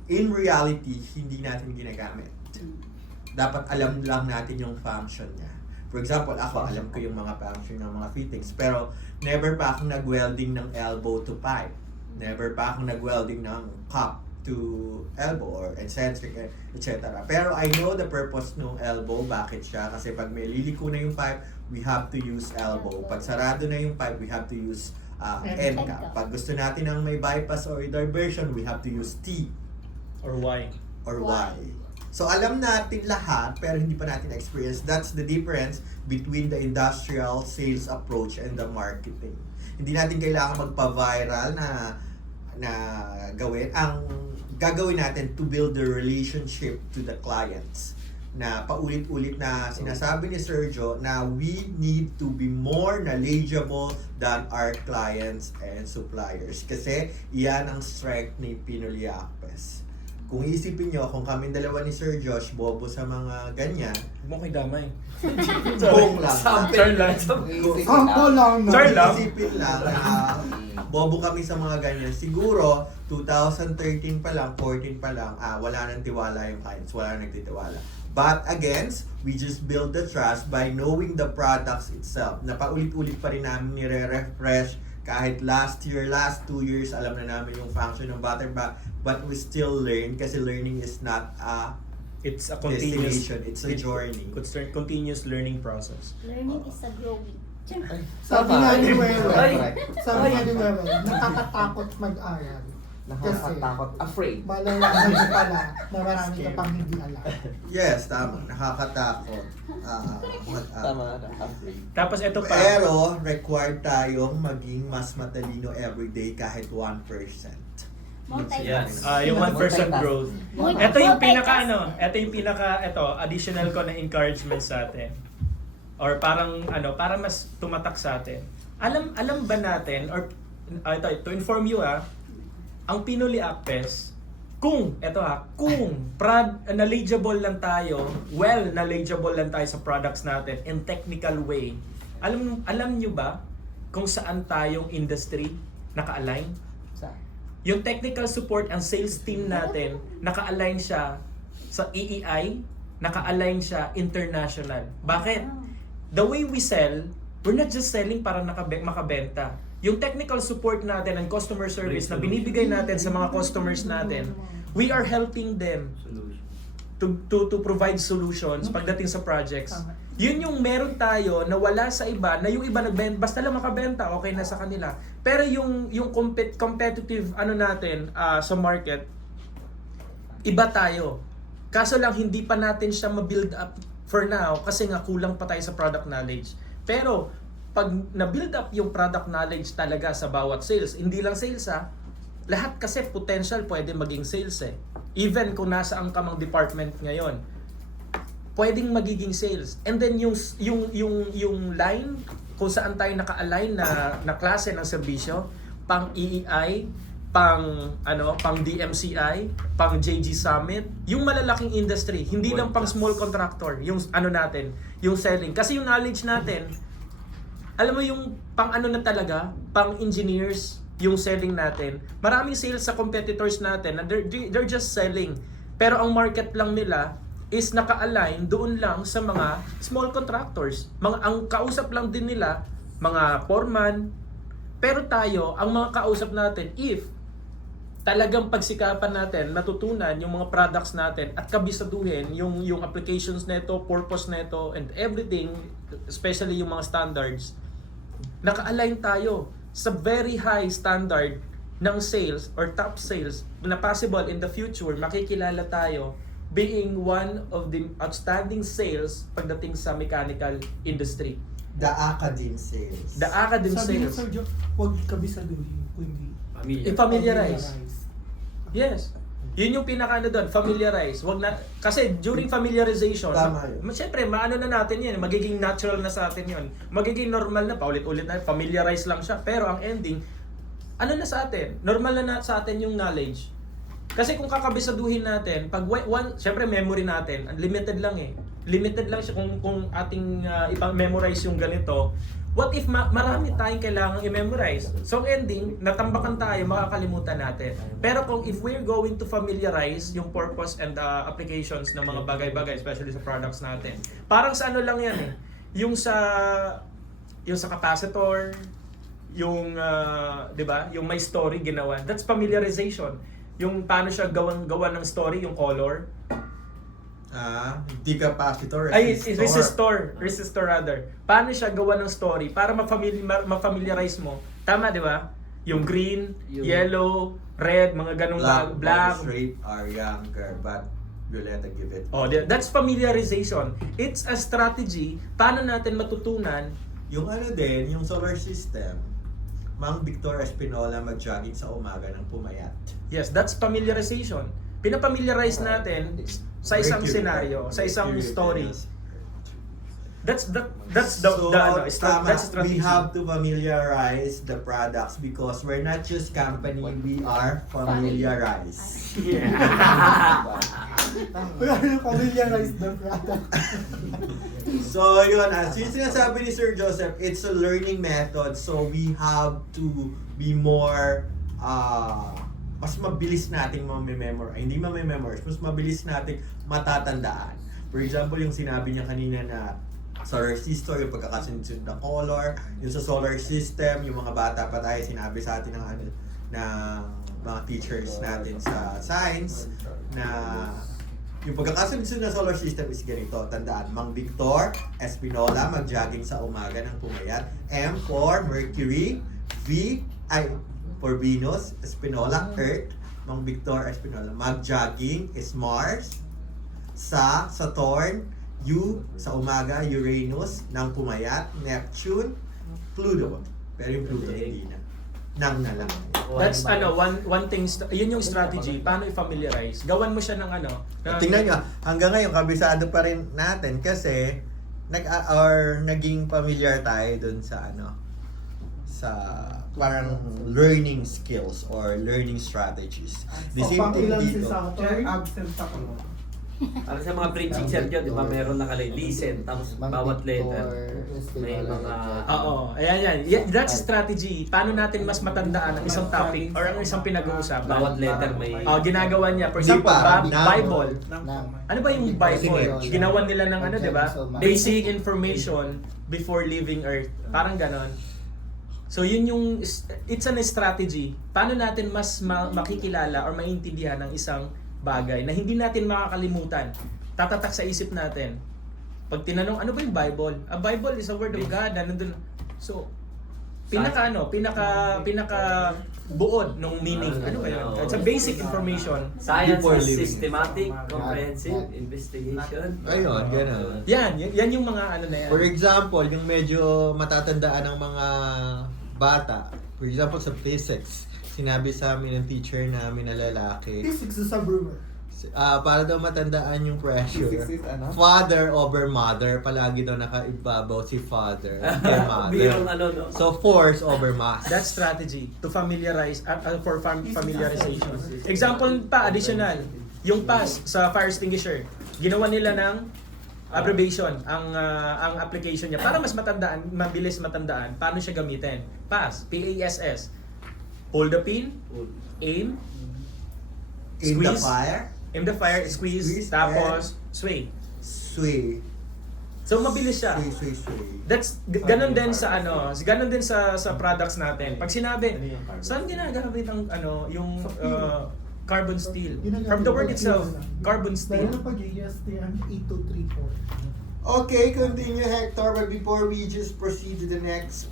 in reality, hindi natin ginagamit. Dapat alam lang natin yung function niya. For example, ako alam ko yung mga function ng mga fittings, pero never pa akong nag-welding ng elbow to pipe. Never pa akong nag-welding ng cup to elbow or eccentric, etc. Pero I know the purpose ng elbow, bakit siya. Kasi pag may liliko na yung pipe, we have to use elbow. Pag sarado na yung pipe, we have to use end cap. Pag gusto natin ng may bypass or diversion, we have to use T Or why? or Y. So alam natin lahat pero hindi pa natin experience. That's the difference between the industrial sales approach and the marketing. Hindi natin kailangan magpa-viral na gawin. Ang gagawin natin to build the relationship to the clients. Na paulit-ulit na sinasabi ni Sergio na we need to be more knowledgeable than our clients and suppliers. Kasi iyan ang strength ni Pinoliacpes. Kung isipin nyo, kung kami dalawa ni Sir Josh, bobo sa mga ganyan, Huwag mo ko'y damay. buong lang. Sir lang. Sample lang na. Sir lang. Isipin lang, bobo kami sa mga ganyan. Siguro, 2013 pa lang, 14 pa lang, wala nang tiwala yung clients, wala nang nagtitiwala. But again, we just build the trust by knowing the products itself. Napaulit-ulit pa rin namin nire-refresh kahit last year, last 2 years, alam na namin yung function ng butter bag, but we still learn kasi learning is not a It's a continuous destination, it's a journey. continuous learning process. Learning is a growing. Sabi nga ni Wewe, Ay! sabi nga ni Wewe, nakakatakot mag-aral. Nakakatakot. Afraid. Malalaman mo pala na marami ka pang hindi alam. Yes, tama. Nakakatakot. Tama na. Afraid. Tapos ito pa. Pero, required tayong maging mas matalino everyday kahit 1%. Yes. Yung 1% growth. Multi- Ito yung multitask. ito additional ko na encouragement sa atin. Or parang para mas tumatak sa atin. Alam ba natin or to inform you ang Pinoliacpes kung knowledgeable lang tayo, knowledgeable lang tayo sa products natin in technical way. Alam niyo ba kung saan tayong industry naka-align? Yung technical support and sales team natin, naka-align siya sa EEI, naka-align siya international. Bakit? The way we sell, we're not just selling para makabenta. Yung technical support natin and customer service na binibigay natin sa mga customers natin, we are helping them to provide solutions pagdating sa projects. Yun yung meron tayo na wala sa iba, na yung iba nagbenta, basta lang makabenta, okay na sa kanila. Pero yung competitive natin sa market, iba tayo. Kaso lang hindi pa natin siya ma-build up for now kasi nga kulang pa tayo sa product knowledge. Pero pag na-build up yung product knowledge talaga sa bawat sales, hindi lang sales lahat kasi potential pwede maging sales Even kung nasaan ka mang department ngayon, pwedeng magiging sales. And then yung line kung saan tayo naka-align na klase ng serbisyo, pang EEI, pang DMCI, pang JG Summit, yung malalaking industry, hindi lang pang small contractor, yung natin, yung selling. Kasi yung knowledge natin, alam mo yung pang na talaga, pang engineers, yung selling natin. Maraming sales sa competitors natin, and they're just selling. Pero ang market lang nila is naka-align doon lang sa mga small contractors. Ang kausap lang din nila, mga foreman. Pero tayo, ang mga kausap natin, if talagang pagsikapan natin, natutunan yung mga products natin at kabisaduhin yung applications nito, purpose nito, and everything, especially yung mga standards, naka-align tayo sa very high standard ng sales or top sales na possible in the future, makikilala tayo being one of the outstanding sales pagdating sa mechanical industry. The academe sales. The academe Sabi ni sales. Sir Joe, huwag kabisaduhin, kundi I-familiarize. Yes. Yun yung pinaka doon, familiarize. Wag na kasi during familiarization, Tama yun. syempre maano na natin 'yan, magiging natural na sa atin 'yon. Magiging normal na paulit-ulit na familiarize lang siya, pero ang ending ano na sa atin? Normal na sa atin yung knowledge. Kasi kung kakabisaduhin natin, pag syempre memory natin, limited lang eh. Limited lang siya kung ating ipa-memorize yung ganito. What if marami tayong kailangang i-memorize? So ending, natambakan tayo, makakalimutan natin. Pero kung if we're going to familiarize yung purpose and applications ng mga bagay-bagay, especially sa products natin, parang sa ano lang yan eh, yung sa capacitor, yung 'di ba? Yung may story ginawa. That's familiarization. Yung paano siya gawa ng story, yung color. Decapacitor, Ay, resistor rather. Paano siya gawa ng story para ma-familiarize mo. Tama, 'di ba? Yung green, yellow, red, mga ganung black. Straight are younger, but Violeta give it. Oh, that's familiarization. It's a strategy paano natin matutunan Yung din, yung solar system. Mang Victor Espinola mag-jogging sa umaga ng pumayat. Yes, that's familiarization. Pinapamiliarize natin sa isang scenario, sa isang story. That's the strategy. We have to familiarize the products because we're not just company, we are familiarized. Familiarize the product. So yun, as yung sinasabi ni Sir Joseph, it's a learning method, so we have to be more mas mabilis nating hindi mamememorize, mas mabilis nating matatandaan. For example, yung sinabi niya kanina na solar system, yung pagkakasunod ng color, yung sa solar system, yung mga bata pa tayo, sinabi sa atin ng mga teachers natin sa science na yung pagkakasunod ng solar system is ganito. Tandaan, Mang Victor Espinola mag-jogging sa umaga ng pumayat. M for Mercury, for Venus, Espinola, Earth. Mang Victor Espinola mag-jogging is Mars. Sa Saturn, U sa umaga, Uranus ng pumayat, Neptune, Pluto. Pero yung Pluto hindi na. Nang na lang. That's one thing, yun yung strategy, paano i-familiarize. Gawan mo siya ng Tingnan nyo, hanggang ngayon kabisado pa rin natin kasi naging familiar tayo dun sa sa parang learning skills or learning strategies. The same thing dito. Absent ako. Para sa mga preaching sergio, di ba meron nakalay listen, tapos bawat letter may mga... Oo, ayan. That's strategy. Paano natin mas matandaan ang isang topic or ang isang pinag-uusapan? Bawat letter may... Ginagawa niya. For Di example, pa, Bible. Ano ba yung Bible? Kasi Ginawa nila ng di ba? Basic Basic information before leaving Earth. Parang ganon. So yun yung, it's a strategy. Paano natin mas makikilala or maintindihan ng isang bagay na hindi natin makakalimutan. Tatatak sa isip natin. Pag tinanong, ano ba yung Bible? A Bible is a word of God. Nandun. So, pinaka buod ng meaning. Ano ba yun? It's a basic information. Science Before is living. systematic, comprehensive, investigation. Ayun, gano'n. Yan yung mga na yan. For example, yung medyo matatandaan ng mga bata. For example, sa physics, sinabi sa amin ng teacher namin na lalaki, Physics is a brewer. Para daw matandaan yung pressure. Father over mother. Palagi daw nakaibabaw si father kay Birong mother. no? So force over mass. That's strategy to familiarize familiarization. Example pa additional, yung pass sa fire extinguisher. Ginawa nila ng abbreviation ang application niya para mas matandaan, mabilis matandaan. Paano siya gamitin? Pass, PASS. Hold the pin, aim, In the squeeze. fire, aim the fire, squeeze, Squeeze, tapos sway. sway. So mabilis siya. Sway. That's ganun din sa ganun din sa products natin. Pag sinabi, saan ginagamit ang yung carbon steel? From the word itself, carbon Dahil steel. na pag-JST ang 8234. Okay, continue Hector. But before we just proceed to the next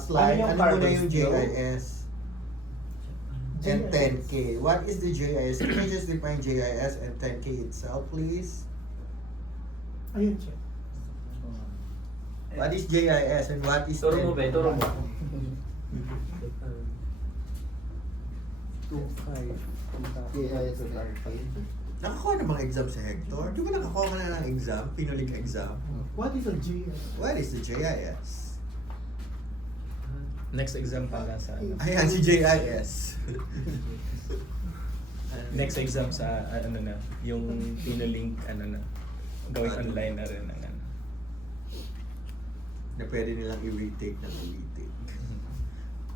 slide, Ano yung ano muna carbon yung steel? JIS? And 10K. What is the JIS? Can you just define JIS and 10K itself, please? Ayun siya. What is JIS and what is Turo mo 10K? ba? Turo mo. Nakakuha na bang exam si Hector? Di ba nakakuha ka na ng exam? Pinulig exam? What is a JS? What is the JIS? Next exam para sa Ayan, si JIS. next exam sa yung pinolink gawing online na rin ang Na pwede nilang i-retake ng i-retake.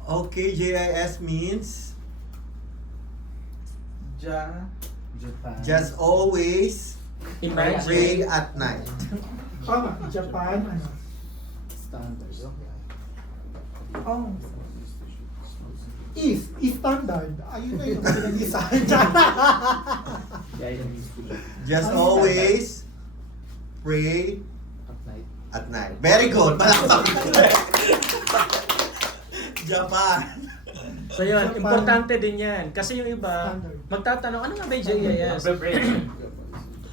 Okay, JIS means Japan. just always imagine pray at night. Tama, Japan, ano? Standard. Oh. Is standard. Ayun na yung pinag-isahan dyan. Just always pray At night. at night. Very good. Palakpak. Japan. So yun, Japan. importante din yan. Kasi yung iba, Standard. magtatanong, ano nga ba yung JIS?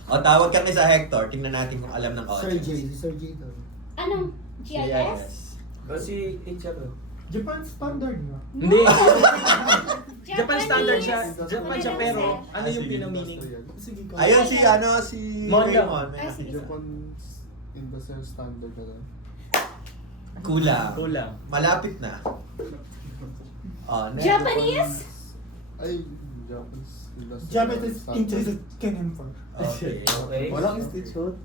O, tawag kami sa Hector. Tingnan natin kung alam ng Sir audience. J. Sir J daw. Anong GIS? Kasi HR. Japan standard nga. Hindi. Japan standard siya. Japan siya pero ano yung Sige. pinamining? Sige ko. Ayun si Mondo. Raymond. Ah, sige. Japan's industrial standard na lang. Kulang. Kulang. Malapit na. Next. Japanese? Ay, Japan's industrial Japanese standard. interested canon for. Okay. Okay. Walang institute.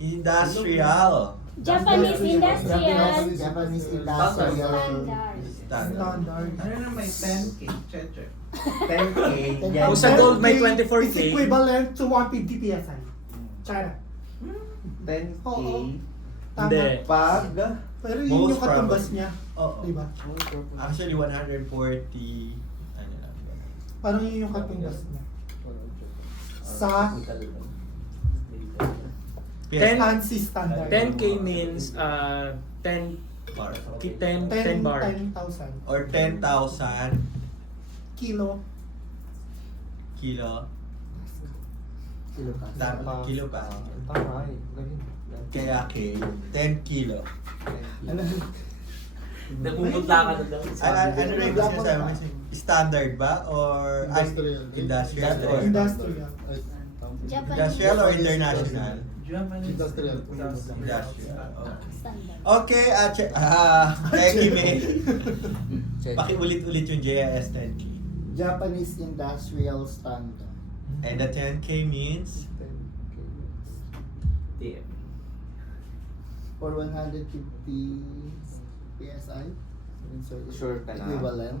Industrial. Japanese industrial Japanese standard. Standard. Standard. Ano na may 10K? Cheche. 10K. Kung sa gold may 24K. Is equivalent to 150 PSI. China. 10K. Oo. Tama. Hindi. Pag Pero yun Most yung katumbas probably. niya. Oo. Diba? Actually, 140. Ano lang. Parang yun yung katumbas niya. Sa Ten- fancy standard. 10K means 10 Bar. 10 bar. 10,000 Or 10,000 kilo. kilo. Kilo Kilo pa. Tama eh. Kaya K, 10 kilo. Nagpupunta ka na daw. Ano na yung sinasabi mo? Standard ba? Or Industrial. Industrial? Or Industrial. Industrial or international? Japanese Industrial. Industrial. Standard. Okay, Eki May. Pakiulit-ulit yung JIS 10K. Japanese Industrial Standard. And the 10K means? TM. For 150 PSI. Sure ka na? Equivalent.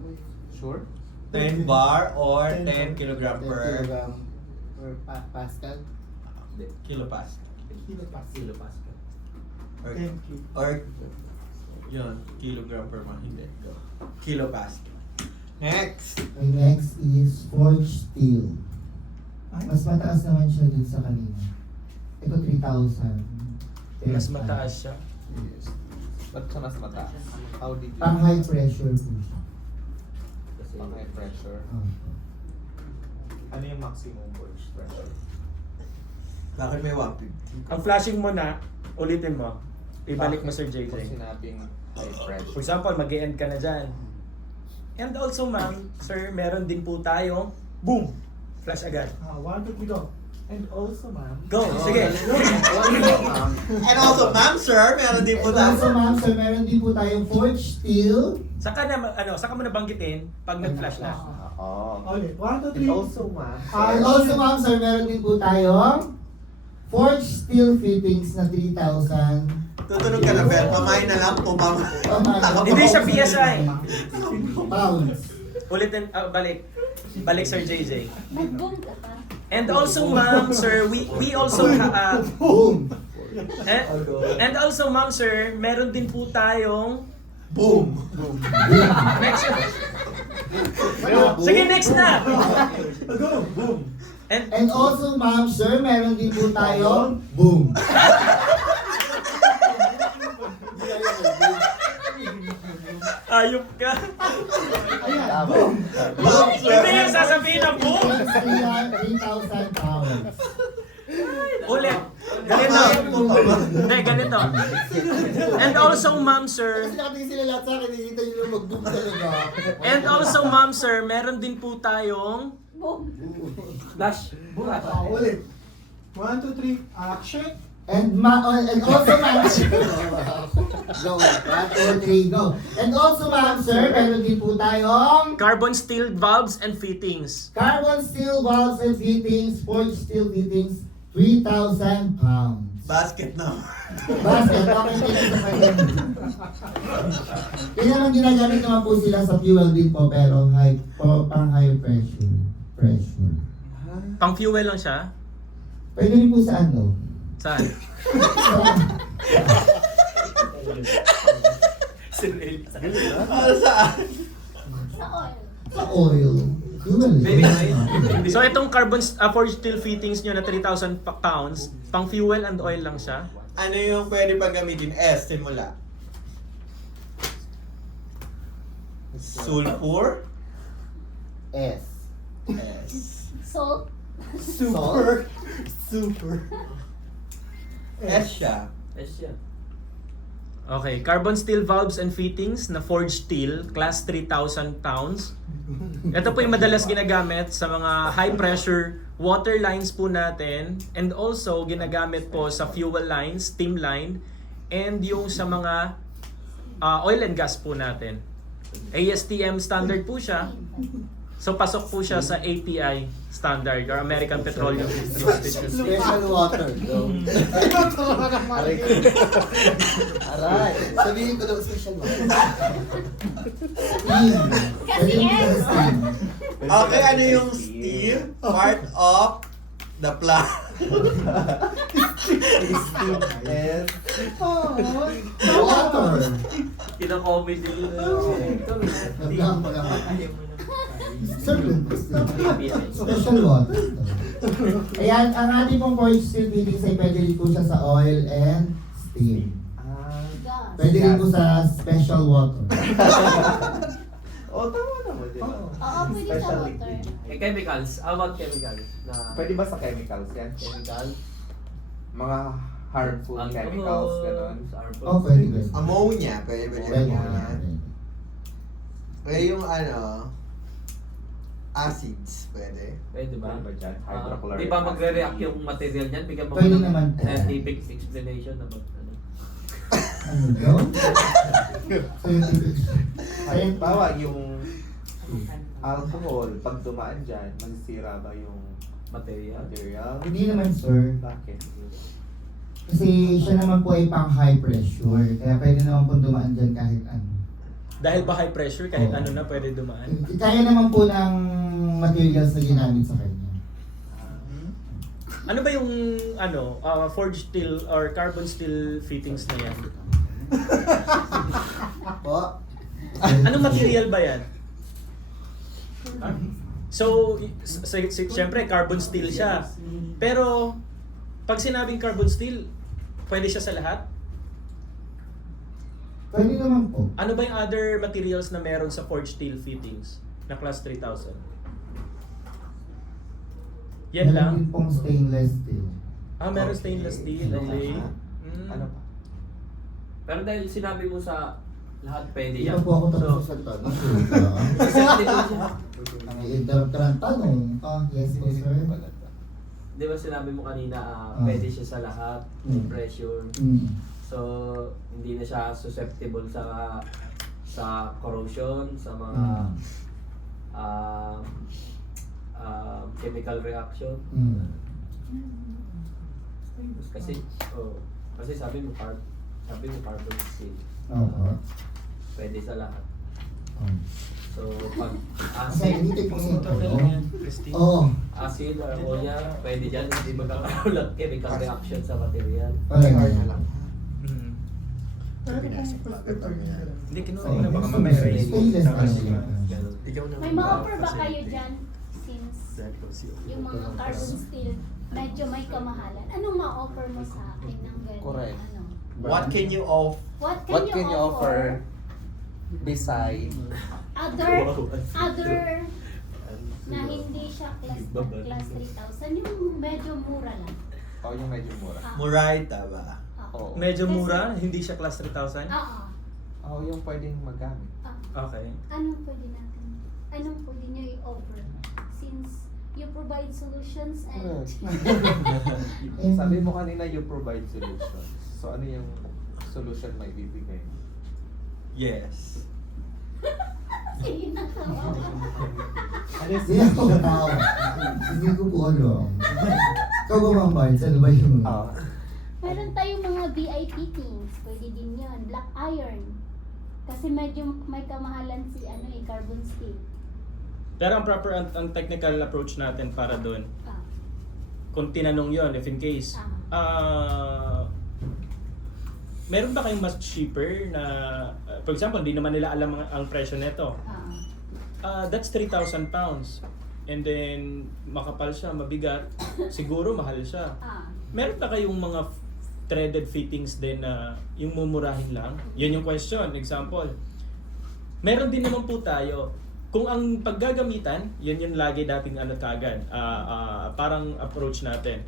Sure? 10 bar or 10 10 kilogram 10 per kilogram per Pascal. kilopascal. Kilo pa. Kilo Pascal. Or, 10K. or yun, kilogram per month. Hindi. Kilopascal. Next! Okay, next is forged steel. Ay, Mas mataas naman siya dun sa kanina. Ito 3,000. Mas mataas siya. Yes. Ba't siya mas mataas? How did you... Pang high pressure po siya. Kasi Pang high pressure. Ano yung maximum voltage pressure? Bakit may 150? Ang flashing mo na, ulitin mo. Ibalik mo Sir Kung JJ. sinabing high For pressure. example, mag-e-end ka na dyan. And also ma'am, sir, meron din po tayo, boom! Flash agad. 1, 2, 3, go. And also, ma'am. Go, sige. And also, ma'am, sir, meron din po And tayo. also ma'am, sir, meron din po tayong forged steel. Saka mo nabanggitin pag nag-flash na. Oh. Ulit. 1, 2, 3. And also, ma'am. And also ma'am, sir, meron din po tayong forged steel fittings na 3,000. Tutunog ka na, Bel. Pamain na lang po, ma'am. Hindi siya PSI. Pounds. Ulitin, balik. Balik, Sir JJ. Mag-boom ka pa. And also, ma'am, sir, we also Boom. and also, ma'am, sir, meron din po tayong Boom! next. Sige, next na. Go. Boom. And also ma'am, sir, meron din po tayong boom. Ayop ka. Ayan, boom. Ma'am, sir. Hindi yung sasabihin ng boom. 3,000 pounds. Ulit. Ganito. Hindi, ganito. And also, ma'am, sir, Kasi nakatingin sila lahat sa akin, nakikita nyo lang mag-boom talaga. and also, ma'am, sir, meron din po tayong Boom. Flash. Bukas. Ulit. 1, 2, 3, action. And also ma'am, go. 1, 2, 3, go. And also ma'am, sir, meron din po tayong carbon steel valves and fittings. carbon steel valves and fittings, forged steel fittings, 3,000 pounds. Basket na. Basket, okay, thank you sa kanya. Kaya naman ginagamit naman po sila sa fuel din po, pero pang high pressure. Pang fuel lang siya. Pwede rin po sa ano? Saan? Para saan? Sa oil. Sa oil. Fuel. Baby, So itong carbon forged steel fittings nyo na 3,000 pounds, pang fuel and oil lang siya. Ano yung pwede pang gamitin? S, simula. Sulfur? S. S. Salt. Super. S siya. Yes, yan. Okay, carbon steel valves and fittings na forged steel, class 3,000 pounds. Ito po yung madalas ginagamit sa mga high pressure water lines po natin, and also ginagamit po sa fuel lines, steam line, and yung sa mga oil and gas po natin. ASTM standard po siya. So pasok po siya sa API standard or American Petroleum Institute. Special water. Go. Aray. Aray. Sabihin ko daw special water. Steam. Kasi S. Okay, ano yung steel? Part of the plant. S. Water. Kina-comedy nyo na Nagdaan mo lang. Special water. Ayan, ang ating pong forged steel fittings ay pwede rin po siya sa oil and steam. Gas. Pwede rin po sa special water. Oh, tama naman, di ba? Oo, pwede sa water. Eh, chemicals. How about chemicals? Na Pwede ba sa chemicals yan? chemical? Mga harmful chemicals, gano'n. Oh, pwede ba? Ammonia. Pwede ba Pwede yung ba? ammonia? Pwede yung ano, acids. Pwede. Pwede ba? Pwede ba dyan? Hydrochloric Di ba acid. magre-react yung material niyan? Bigyan mo Pwede ng naman. scientific explanation about ano. Ano daw? Scientific. Halimbawa, yung alcohol, pag dumaan dyan, masisira ba yung Material. material? Hindi naman, sir. Bakit? Kasi siya naman po ay pang high pressure. Kaya pwede naman po dumaan dyan kahit ano. Dahil ba high pressure, kahit ano na pwede dumaan. Kaya naman po ng materials na ginamit sa kanya. Ano ba yung forged steel or carbon steel fittings na yan? Po? Anong material ba yan? So, siyempre carbon steel siya. Pero, pag sinabing carbon steel, pwede siya sa lahat? Pwede naman po. Ano ba yung other materials na meron sa forged steel fittings na class 3,000? Yan Meron lang? din pong stainless steel. Meron stainless steel. Okay. Ano pa? Pero dahil sinabi mo sa lahat pwede Hindi yan. pa po ako tapos So, sa salita. Kasi dito siya. Ang interrupt ka ng tanong. Yes po, sir. Di ba sinabi mo kanina, Ah. pwede siya sa lahat, may Mm. pressure. Mm. So, hindi na siya susceptible sa corrosion, sa mga Mm. chemical reaction. Mm. Kasi sabi mo carbon steel. Oo. Pwede sa lahat. So, pag Kasi acid, hindi ko Christine. Oo. acid or ammonia, pwede dyan, hindi magkakaroon ng chemical reaction sa material. Correct. Mhm. Pero kung plastic niya. Hindi, kinuha ko na. Baka mamaya raise. Stainless Tapos, na. Ikaw na. May ma-offer ba kayo dyan? Since yung mga carbon steel, medyo may kamahalan. Anong ma-offer mo sa akin ng ganyan? Correct. Ano? What can you offer? What What can you offer beside other na hindi siya class 3,000, yung medyo mura lang. o yung medyo mura? Murayta ba? Oo. Medyo mura, hindi siya class 3,000? Oo. Oo, yung pwedeng magamit. Okay. Anong pwede natin? Anong pwede nyo i-offer? Since you provide solutions and Sabi mo kanina you provide solutions. So ano yung solution may bibigay mo? Yes. sige na kawawa. Hindi ako katawa. Hindi ko po alam. Ikaw ba, Ma'am Barnes? Ano ba yun? Meron tayong mga VIP things. Pwede din yun. Black iron. Kasi medyo may kamahalan si carbon steel. Pero ang proper, ang technical approach natin para doon, Ah. kung tinanong yon if in case, meron ba kayong mas cheaper na, for example, hindi naman nila alam ang presyo nito. That's 3,000 pounds. And then, makapal siya, mabigat, siguro mahal siya. Meron ba kayong mga threaded fittings din na yung mumurahin lang? Yun yung question. Example, meron din naman po tayo. Kung ang paggagamitan, yun yung lagi dating kagad, parang approach natin.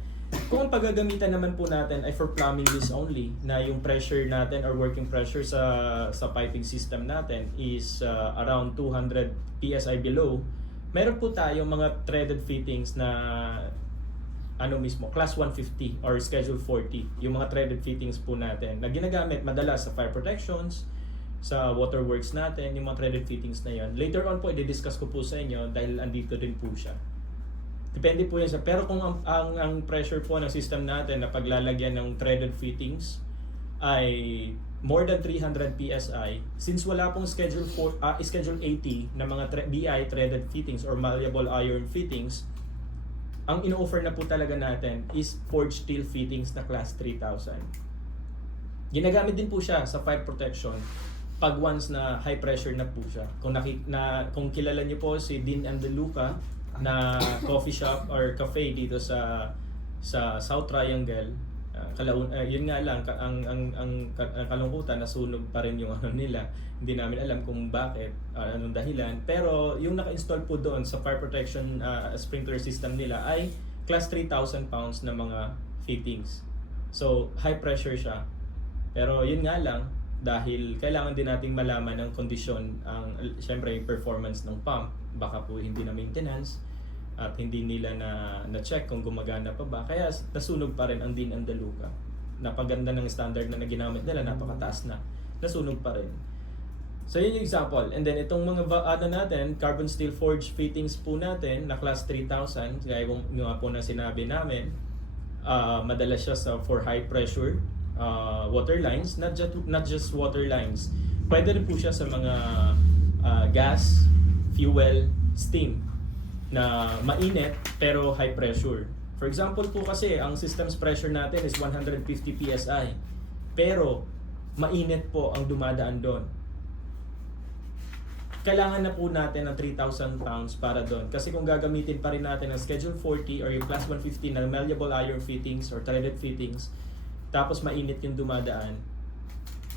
Kung ang paggagamitan naman po natin ay for plumbing use only, na yung pressure natin or working pressure sa piping system natin is around 200 PSI below, meron po tayo mga threaded fittings na mismo, class 150 or schedule 40, yung mga threaded fittings po natin na ginagamit madalas sa fire protections, sa waterworks natin, yung mga threaded fittings na yan. Later on po, i-discuss ko po sa inyo dahil andito din po siya. Depende po yan sa, pero kung ang pressure po ng system natin na paglalagyan ng threaded fittings ay more than 300 PSI, since wala pong schedule 80 na mga BI threaded fittings or malleable iron fittings, ang ino-offer na po talaga natin is forged steel fittings na class 3,000. Ginagamit din po siya sa fire protection pag once na high pressure na po siya. Kung kilala niyo po si Dean and DeLuca na coffee shop or cafe dito sa South Triangle, yun nga lang ang kalungkutan, nasunog pa rin yung nila. Hindi namin alam kung bakit, anong dahilan, pero yung naka-install po doon sa fire protection sprinkler system nila ay class 3,000 pounds na mga fittings. So high pressure siya. Pero yun nga lang, dahil kailangan din nating malaman ang kondisyon, syempre yung performance ng pump, baka po hindi na maintenance at hindi nila na-check kung gumagana pa ba. Kaya nasunog pa rin ang Dean and DeLuca. Napaganda ng standard na ginamit nila, napakataas na. Nasunog pa rin. So yun yung example. And then itong mga natin, carbon steel forged fittings po natin na class 3,000, gaya yung nga po na sinabi namin, madalas siya for high pressure water lines, not just water lines. Pwede rin po siya sa mga gas, fuel, steam na mainit pero high pressure. For example po kasi, ang system's pressure natin is 150 PSI. Pero mainit po ang dumadaan doon. Kailangan na po natin ng 3,000 pounds para doon. Kasi kung gagamitin pa rin natin ang Schedule 40 or yung Class 150 na malleable iron fittings or threaded fittings, tapos mainit yung dumadaan,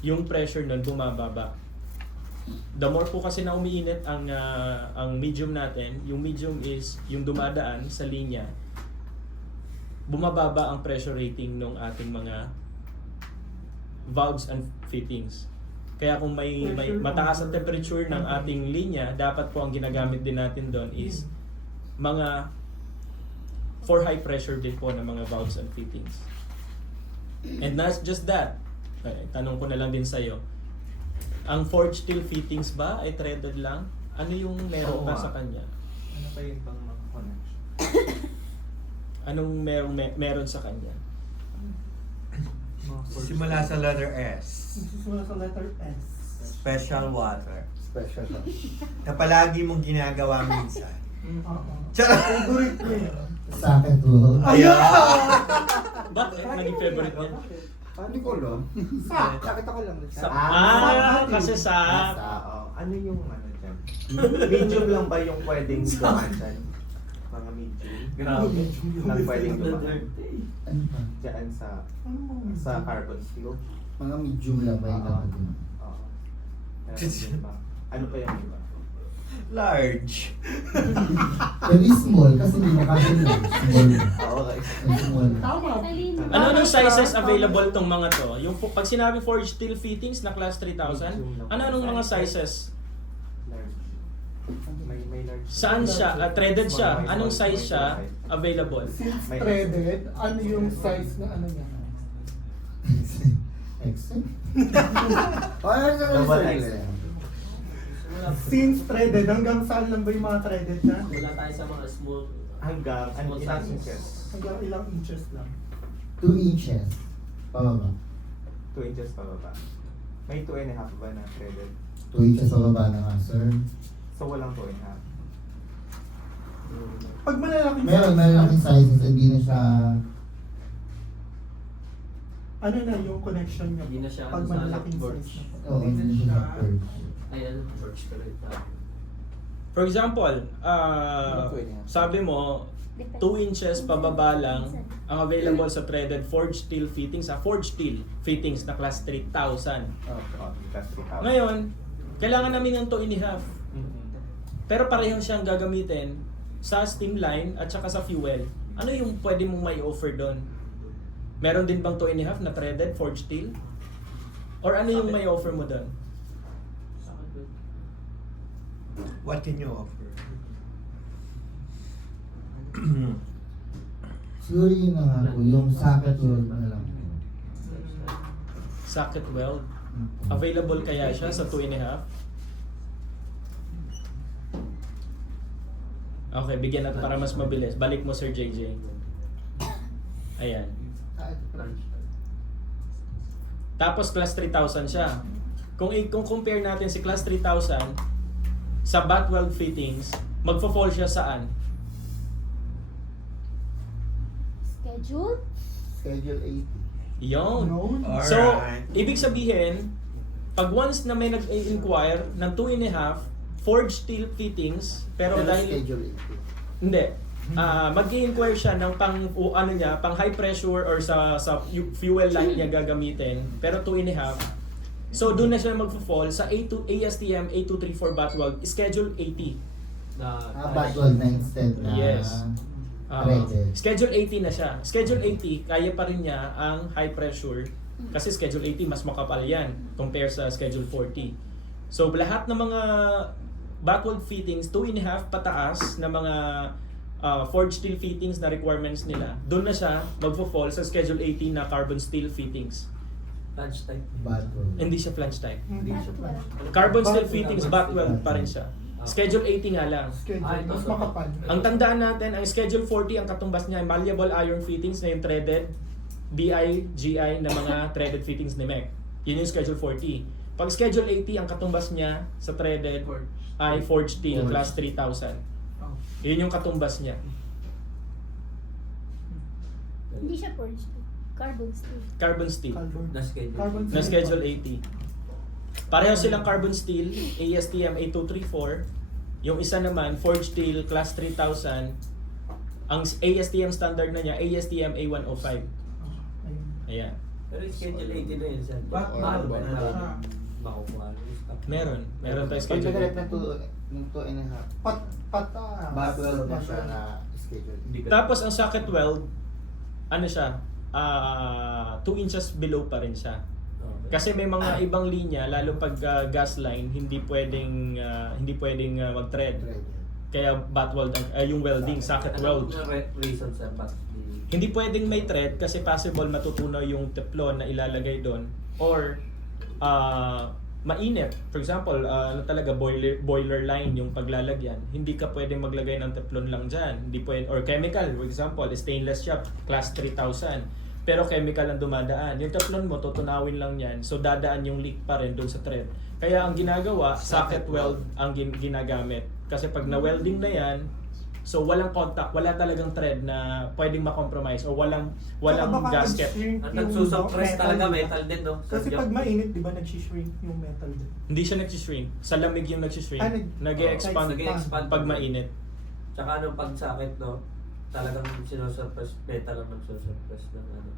yung pressure nun bumababa. The more po kasi na umiinit ang medium natin, yung medium is yung dumadaan sa linya, bumababa ang pressure rating ng ating mga valves and fittings. Kaya kung may mataas ang temperature ng ating linya, dapat po ang ginagamit din natin doon is mga for high pressure din po ng mga valves and fittings. And not just that, tanong ko na lang din sa'yo, ang forged steel fittings ba ay threaded lang? Ano yung meron Oo pa nga. sa kanya? Ano pa yung pang mga connection? Anong meron sa kanya? Simula sa letter S. Nagsisimula sa letter S. Special water. Special lang. Na palagi mong ginagawa minsan. Oo. Charot! Favorite ko yun. Socket weld. Ayun! Bakit? Naging favorite niya? Hindi ko alam. Nakita ko lang. Kasi sa... Ano yung ano dyan? Medium lang ba yung pwedeng dumaan dyan? Mga medium? Grabe. Lang pwedeng dumaan. Ano pa? Dyan sa carbon steel? Mga medium lang ba yung dapat yun? Oo. Pero yun ba? Ano pa yung iba? Large. Very small kasi hindi makasya lang. Small. Okay. Small. Tama. Anong sizes available tong mga to? Yung pag sinabi forged steel fittings na class 3,000, anong mga sizes? Large. May large. Saan siya? Threaded siya. Anong size siya available? Since threaded, ano yung size na ano niya? Excel? Double XL. Since threaded, hanggang saan lang ba yung mga threaded na? Wala tayo sa mga small... Hanggang Small ilang sizes. inches? Hanggang ilang inches lang. 2 inches. Pababa. 2 inches pa baba. May 2.5 ba na threaded? 2 inches pababa na nga, sir. So walang 2.5. Pag malalaking Meron size, laking sizes, hindi na siya... ano na yung connection niya? Hindi na siya Pag ano sa malalaking boards. size na. Oo, hindi na siya curved. Ay, ano? Works pa rin. For example, sabi mo, 2 inches pababa lang ang available sa threaded forged steel fittings, forged steel fittings na class 3,000. Plus 3,000. Ngayon, kailangan namin ng 2.5. Pero pareho siyang gagamitin sa steam line at saka sa fuel. Ano yung pwede mong may offer doon? Meron din bang 2.5 na threaded forged steel? Or ano yung may offer mo doon? What can you offer? Siguro yun na nga po, yung socket weld na lang. Socket weld. Available kaya siya sa 2.5? Okay, bigyan natin para mas mabilis. Balik mo, Sir JJ. Ayan. Tapos class 3,000 siya. Kung compare natin si class 3,000 sa butt weld fittings, magfo-fall siya saan? Schedule? Schedule 80. Yon. Noon. So, Alright. ibig sabihin, pag once na may nag-inquire ng 2.5 forged steel fittings, pero dahil schedule 80. hindi, mag-inquire siya ng pang high pressure or sa fuel line niya gagamitin, pero 2.5. So doon na siya magfo-fall sa ASTM 8234 butt weld schedule 80. Butt weld na instead na Yes. threaded. Schedule 80 na siya. Schedule 80, kaya pa rin niya ang high pressure kasi Schedule 80 mas makapal yan compare sa Schedule 40. So lahat ng mga butt weld fittings, 2.5 pataas na mga forged steel fittings na requirements nila, doon na siya magfo-fall sa Schedule 80 na carbon steel fittings. Lunch time. Butt weld. Hindi siya flange type. Hindi siya plan. Carbon steel Butt weld. fittings, butt weld pa rin siya. Schedule 80 nga lang. Schedule, mas makapal. Ang tandaan natin, ang Schedule 40, ang katumbas niya ay malleable iron fittings na yung threaded, DI, GI na mga threaded fittings ni MEC. Yun yung Schedule 40. Pag Schedule 80, ang katumbas niya sa threaded ay forged steel, Forged. class 3,000. Yun yung katumbas niya. Hindi siya forged. Carbon steel. Carbon steel. Na schedule. Carbon Na Schedule 80. Pareho silang carbon steel, ASTM 8234. Yung isa naman, forged steel, class 3,000. Ang ASTM standard na niya, ASTM A105. Ayan. Pero yung schedule 80 na yun, sir. Bakit? Mahal ba Bakit? na makukuha? Meron tayo Pag schedule. nag-rep ng 2.5, Pataas. butt weld na siya na schedule. Hindi ka- Tapos ang socket weld, ano siya? 2 inches below pa rin siya. Okay. Kasi may mga ibang linya, lalo pag gas line, hindi pwedeng mag-thread. Kaya butt weld yung welding, socket weld. Ano yung reason sir? Ba't Hindi pwedeng may thread kasi possible matutunaw yung teflon na ilalagay doon or mainit. For example, ano talaga boiler line yung paglalagyan. Hindi ka pwedeng maglagay ng teflon lang diyan. Hindi pwede or chemical, for example, stainless siya, class 3000. Pero chemical ang dumadaan. Yung teflon mo tutunawin lang 'yan. So dadaan yung leak pa rin doon sa thread. Kaya ang ginagawa, socket weld ang ginagamit. Kasi pag na-welding na 'yan, so walang contact, wala talagang thread na pwedeng ma-compromise o walang Baka gasket. mag-shrink At yung nagsusuppress metal, talaga di ba? metal din, no? Kasi Sir pag Joe? mainit, di ba nagsishrink yung metal din? Hindi siya nag-shrink. Sa lamig yung nag-shrink. Nag-expand. Nag-expand pag mainit. Tsaka ano pag sakit, no? Talagang sinusurpress, metal lang nagsusurpress ng ano.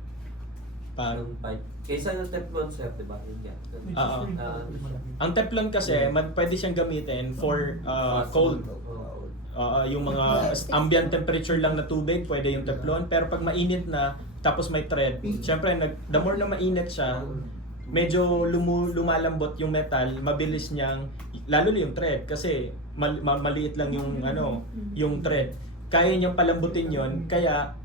Parang Ng pipe. Kaysa ng Teflon sir, di ba? Yun yan. Nagsishrink Ah, ako, di ba? ang teflon kasi pwede siyang gamitin for cold. Yung mga ambient temperature lang na tubig, pwede yung teflon. Pero pag mainit na, tapos may thread, syempre, the more na mainit siya, medyo lumalambot yung metal, mabilis niyang, lalo na yung thread, kasi maliit lang yung, yung thread. Kaya niyang palambutin yon kaya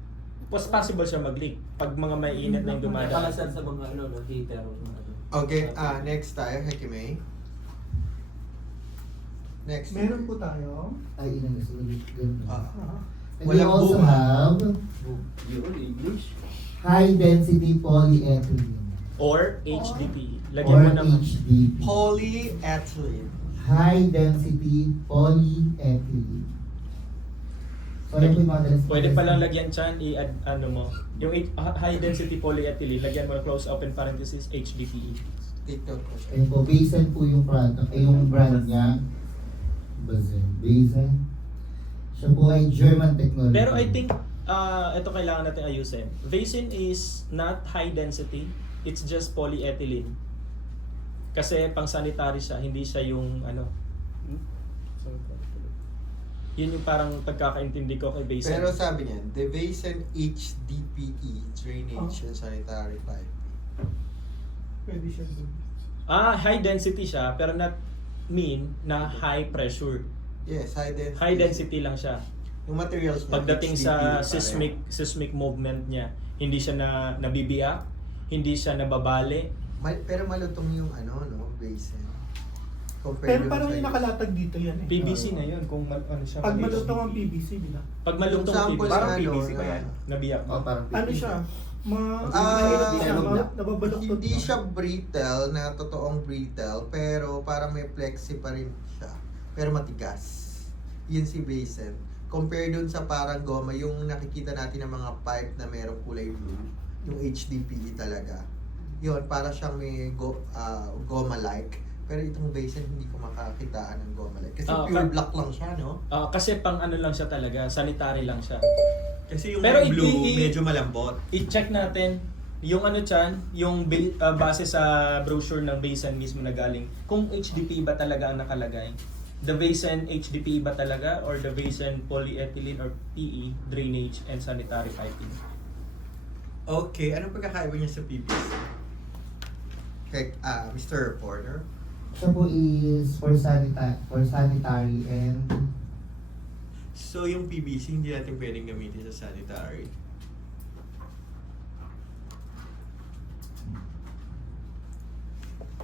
possible siya mag-leak pag mga mainit na yung Para dumadaan. sir sa mga ano, no, heater. Ano. Okay, next tayo, Hekimay. Next. Meron po tayo. Ay, inang Ah. And we Walang also bunga. have Yun, English. high density polyethylene Or HDPE. or Lagyan mo ng HDPE. Polyethylene. High density polyethylene. So, yan po yung mga density. pwede palang lagyan dyan, i-add ano mo. Yung high density polyethylene, lagyan mo ng close open parenthesis HDPE. Take note ko siya. Ayun po, Basen po yung product, yung brand niya. Basen. Siya po ay German technology. Pero I think, ito kailangan natin ayusin. Vasen is not high density, it's just polyethylene. Kasi pang sanitary siya, hindi siya yung ano. Yun yung parang pagkakaintindi ko kay Vasen. Pero sabi niya, the Vasen HDPE, drainage and sanitary pipe. Pwede siya doon. High density siya, pero not mean na high pressure. Yes, high density. High density lang siya. Yung materials niya, Pagdating HDPE sa pa rin. seismic movement niya, hindi siya nabibiyak, hindi siya nababali. Pero malutong yung Vasen. Pero parang yung nakalatag dito yan eh. PVC na yun kung ano siya. Pag malutong ang PVC, di ba? Pag malutong Yung PVC, sample parang na PVC ano, ba yan? Nabiyak mo. Oh, parang Ano siya? Ah, Nababaloktot. Hindi siya brittle, na totoong brittle, pero parang may flexi pa rin siya. Pero matigas. Yun si Vasen. Compare dun sa parang goma, yung nakikita natin ng mga pipe na merong kulay blue, yung HDPE talaga. Yun, para siyang may goma-like. Pero itong Vasen, hindi ko makakitaan ng goma-like. Kasi pure black lang siya, no? Kasi pang ano lang siya talaga, sanitary lang siya. Kasi yung Pero blue, i- medyo malambot. I-check natin yung ano dyan, yung base sa brochure ng Vasen mismo na galing, kung HDPE ba talaga ang nakalagay. The Vasen HDPE ba talaga or the Vasen polyethylene or PE, drainage and sanitary piping? Okay, anong pagkakaiba niya sa PVC? Kay Mr. Reporter? Siya po is for sanitary and So yung PVC hindi natin pwedeng gamitin sa sanitary.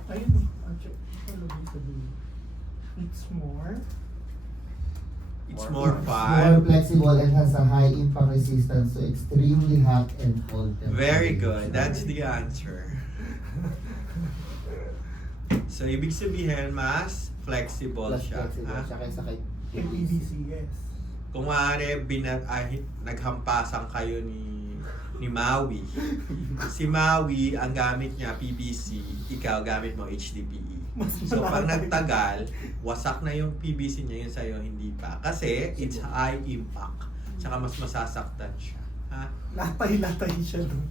Ayun. It's more. It's more more fun. flexible and has a high impact resistance to extremely hot and cold temperatures. Very good. That's the answer. So ibig sabihin mas flexible Plus siya. flexible ha? siya kaysa kay Kay PVC, yes. Kung maaari naghampasan kayo ni Maui. Si Maui ang gamit niya PVC, ikaw gamit mo HDPE. So pag nagtagal, wasak na yung PVC niya, yun sa'yo hindi pa. Kasi it's high impact. Tsaka mas masasaktan siya. Ha? Latay siya doon.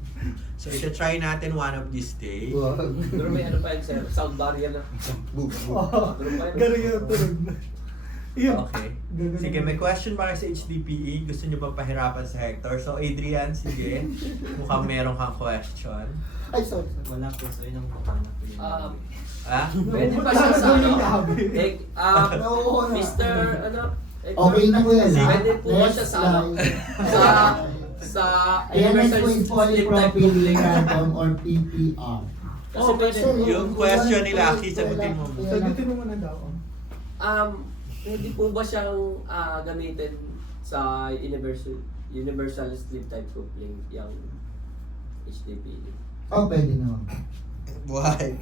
So ita-try natin one of these days. Pero may ano pa yun sir, sound barrier na. Oh, gano'n yung tunog na. Yun. Okay. Gaganon. Sige, may question ba kayo sa HDPE? Gusto nyo bang pahirapan sa Hector? So, Adrian, sige. Mukhang meron kang question. Ay, sorry. Wala po, so yun ang makanak ko yun. Ah? Pwede pa siya sa ano? Oo, na. Mr. ano? Okay na Kuya La. Pwede po ba siya sa ano? Sa Ayan, next universal po is slip type polypropylene cooling. random or PPR. Kasi pwede, Yung question ni Lucky, sagutin mo. Sagutin mo muna daw. pwede po ba siyang gamitin sa universal slip type coupling yung HDPE? Oh, pwede naman. Why?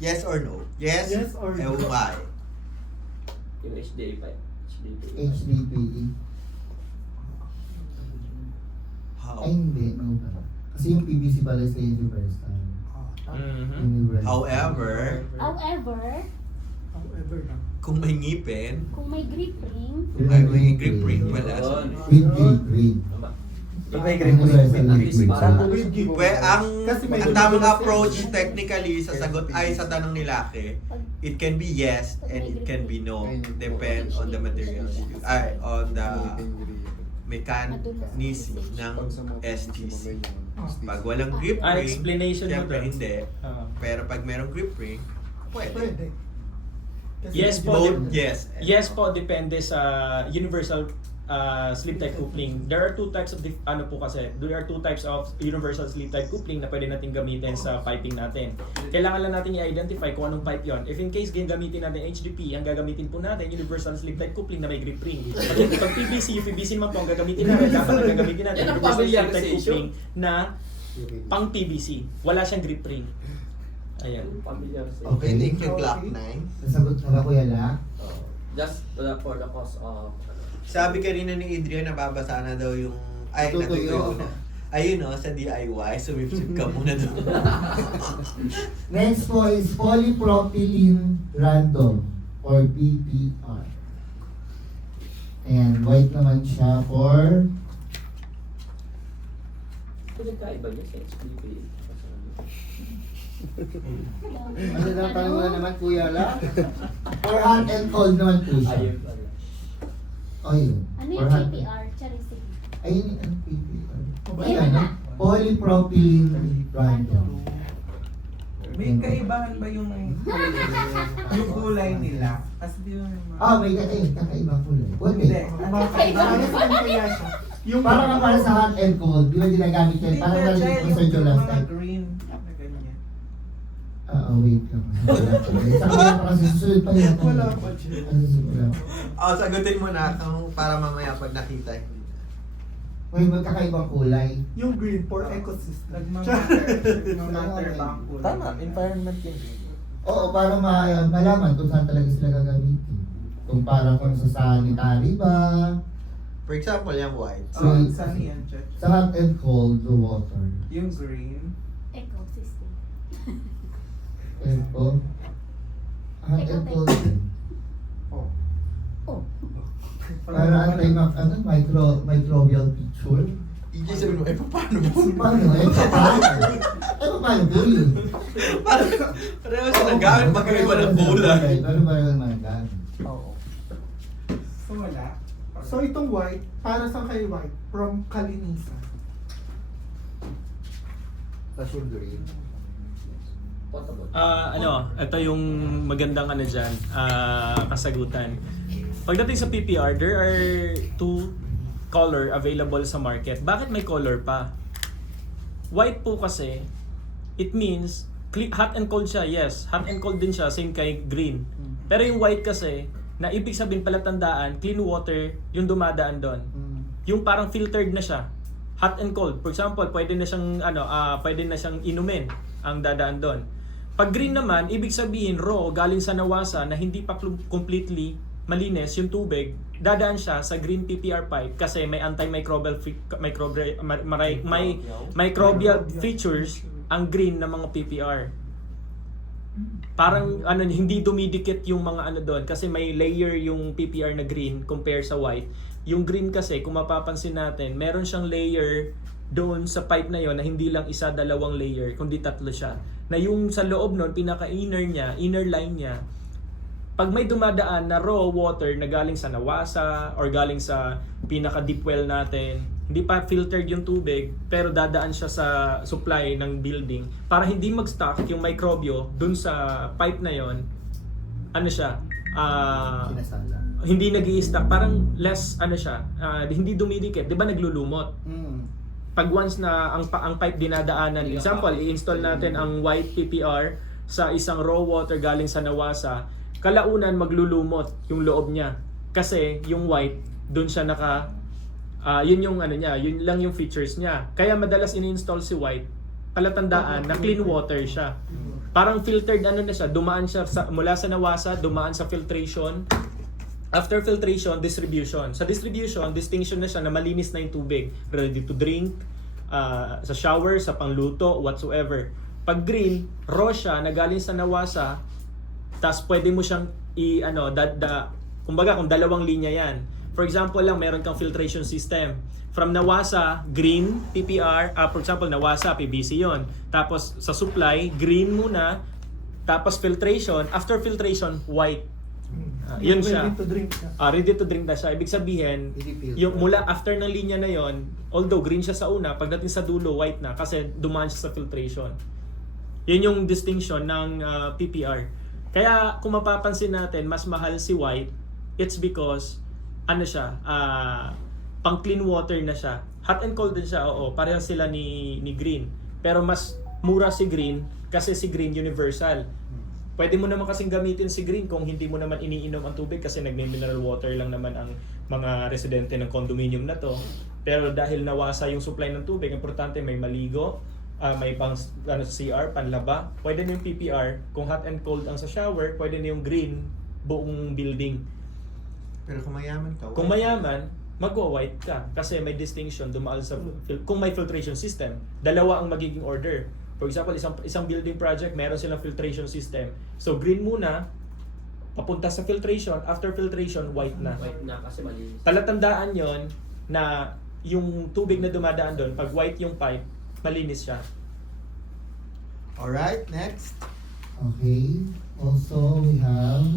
Yes or no? Yes? Yes or no? And why? Yung HDPE. HDPE. How? Ay, hindi. No. Kasi yung PVC pala sa universal. Universal. However, However, However lang. kung may ngipin, kung may grip ring, ay may grip ring wala. Yun. With green. Pag may Universal At least green. parang With gift. Ang Kasi may tamang universal. approach technically sa sagot ay sa tanong ni Lucky, it can be yes and it can be no. Depend on the materials. Ay, on the mechanism ng STC. Pag walang grip ring, explanation mo syempre doon. hindi. Pero pag merong grip ring, pwede. Pwede. Kasi Yes po. Both yes. and Yes no. po, depende sa universal slip type coupling. There are two types of universal slip type coupling na pwede natin gamitin sa piping natin. Kailangan lang natin i-identify kung anong pipe yon. If in case gamitin natin HDP, ang gagamitin po natin universal slip type coupling na may grip ring. Pag PVC, yung PVC naman po ang gagamitin natin, dapat ang gagamitin natin Yan ang universal slip type familiarization. coupling na pang PVC. Wala siyang grip ring. Ayan. familiar sa Okay. Thank you, Glock 9. Nasagot na ba Kuya La? Just for the cause of Sabi kanina ni Adrian, nababasa na daw yung... Ay, Natutuyo. natutuyo na. Ayun o, sa DIY, sumipsip ka muna doon. Next po is polypropylene random or PPR. And white naman siya for pinagkaiba niya sa HDPE. ano na tanong mo na naman Kuya La? For hot and cold naman po siya. Ayun pala. Oh, yun. ano For yung hot- PPR? Charisig. Ayun yung PPR. Ay, Ayan, wala. polypropylene random. May kaibahan ba yung kulay nila? Kasi di ba may mga... Ah, may kakaibang kulay. Pwede. Hindi. Para saan kaya siya? Yung Para nga para sa hot and cold, di ba ginagamit yan? Para na rin po sa inyo last mga time. green na ganyan. Wait lang. Saka wala pa kasi susunod pa yata. Wala pa siya. Wala. Sagutin mo na kung para mamaya pag nakita. May magkakaibang kulay. Yung green for ecosystem. Nagmamatter ba ang kulay? Tama, environment yun. Oo, para malaman kung saan talaga sila gagamitin. Kung para kung sa sanitary ba, For example, yung white. Saan yan, Chet? sa hot and cold the water. Yung green. Ecosystem. Ito. Hot and cold din. Oh. Oh. Para microbial picture. Hindi sabi mo, paano mo? Paano? Paano po yun? Pareho sila gamit magkaiba ng kulay. Paano ba yun magagamit? Oo. So wala. So itong white, para sa kay white, from kalinisan. Tapos yung green. Potable. Ito yung magandang dyan, kasagutan. Pagdating sa PPR, there are two color available sa market. Bakit may color pa? White po kasi, it means hot and cold siya, yes. Hot and cold din siya, same kay green. Pero yung white kasi, na ibig sabihin palatandaan, clean water yung dumadaan doon. Yung parang filtered na siya. Hot and cold. For example, pwede na siyang inumin ang dadaan doon. Pag green naman, ibig sabihin raw galing sa nawasa na hindi pa completely malinis yung tubig, dadaan siya sa green PPR pipe kasi may antimicrobial microbial features ang green na mga PPR. Parang hindi dumidikit yung mga doon kasi may layer yung PPR na green compare sa white. Yung green kasi kung mapapansin natin, meron siyang layer doon sa pipe na yon na hindi lang isa, dalawang layer, kundi tatlo siya. Na yung sa loob nun, pinaka-inner line niya, pag may dumadaan na raw water na galing sa Nawasa or galing sa pinaka deep well natin, hindi pa filtered yung tubig pero dadaan siya sa supply ng building para hindi mag-stuck yung microbio dun sa pipe na yon. Ano siya? Sinasala. Hindi nag-i-stuck, parang less ano siya, hindi dumidikit, 'di ba naglulumot? Pag once na ang pipe dinadaanan, example, i-install natin ang white PPR sa isang raw water galing sa Nawasa, kalaunan maglulumot yung loob niya. Kasi yung white, doon siya yun yung ano niya, yun lang yung features niya. Kaya madalas ini-install si white, palatandaan na clean water siya. Parang filtered ano na siya, dumaan siya mula sa Nawasa, dumaan sa filtration. After filtration, distribution. Sa distribution, distinction na siya na malinis na yung tubig. Ready to drink, sa shower, sa pangluto, whatsoever. Pag green, raw siya, nagaling sa Nawasa, tas pwede mo siyang kumbaga kung dalawang linya yan. For example lang, meron kang filtration system. From Nawasa, green, PPR, for example, Nawasa, PVC yon. Tapos sa supply, green muna, tapos filtration, after filtration, white. Yun siya. Ready to drink siya. Ready to drink na siya. Ibig sabihin, yung mula after ng linya na yon, although green siya sa una, pagdating sa dulo, white na kasi dumaan siya sa filtration. Yun yung distinction ng PPR. Kaya kung mapapansin natin, mas mahal si white, it's because ano siya, pang clean water na siya. Hot and cold din siya, oo. Pareho sila ni green. Pero mas mura si green kasi si green universal. Pwede mo naman kasing gamitin si green kung hindi mo naman iniinom ang tubig kasi nagme-mineral water lang naman ang mga residente ng condominium na to. Pero dahil nawasa yung supply ng tubig, importante may maligo, may pang sa CR, panlaba. Pwede na yung PPR. Kung hot and cold ang sa shower, pwede na yung green buong building. Pero kung mayaman ka, Kung mayaman, magwa-white ka kasi may distinction dumaan sa kung may filtration system, dalawa ang magiging order. For example, isang building project, meron silang filtration system. So green muna, papunta sa filtration, after filtration, white na. White na kasi malinis. Palatandaan yon na yung tubig na dumadaan doon, pag white yung pipe, malinis siya. Alright, next. Okay. Also, we have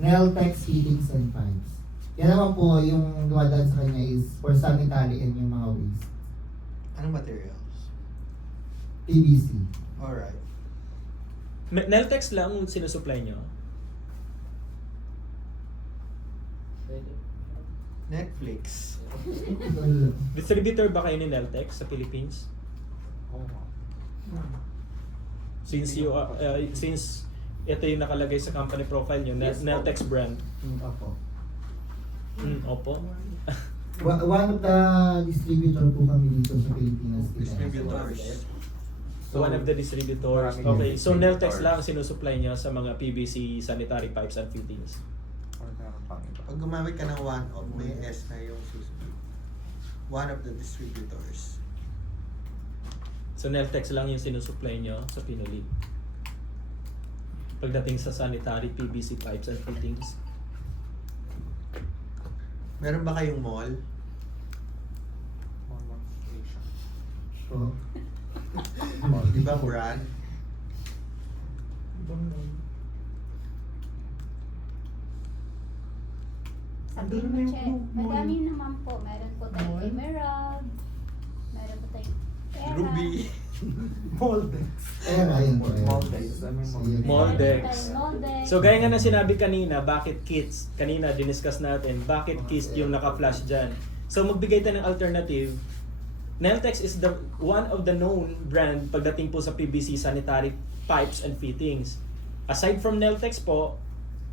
Neltex Heatings and Pipes. Yan naman po, yung dumadaan sa kanya is for sanitary and yung mga waste. Anong materials? PVC. Alright. Neltex lang ang sinusupply nyo. Pwede. Netflix. Distributor ba kayo ni Neltex sa Philippines? Since ito yung nakalagay sa company profile nyo, Yes, Neltex brand. Opo. Opo. One of the distributor po kami dito sa Pilipinas. Distributors. So, one of the distributors. Maraming Okay, so Neltex distributors. lang sinusupply nyo sa mga PVC sanitary pipes and fittings. Or meron pang iba. Pag gumamit ka ng one of, may S na yung susunod. One of the distributors. So Neltex lang yung sinusupply nyo sa Pinolit. Pagdating sa sanitary PVC pipes and fittings. Meron ba kayong mall? Po. Di ba brand? Sabihin mo, check. Madami naman po. Meron po tayong Emerald. Meron po tayong Pera. Ruby. Moldex. Ayun po. Moldex. Moldex. Moldex. So gaya nga na sinabi kanina, bakit kits? Kanina diniscuss natin, bakit kits yung naka-flash dyan? So magbigay tayo ng alternative. Neltex is one of the known brand pagdating po sa PVC sanitary pipes and fittings. Aside from Neltex po,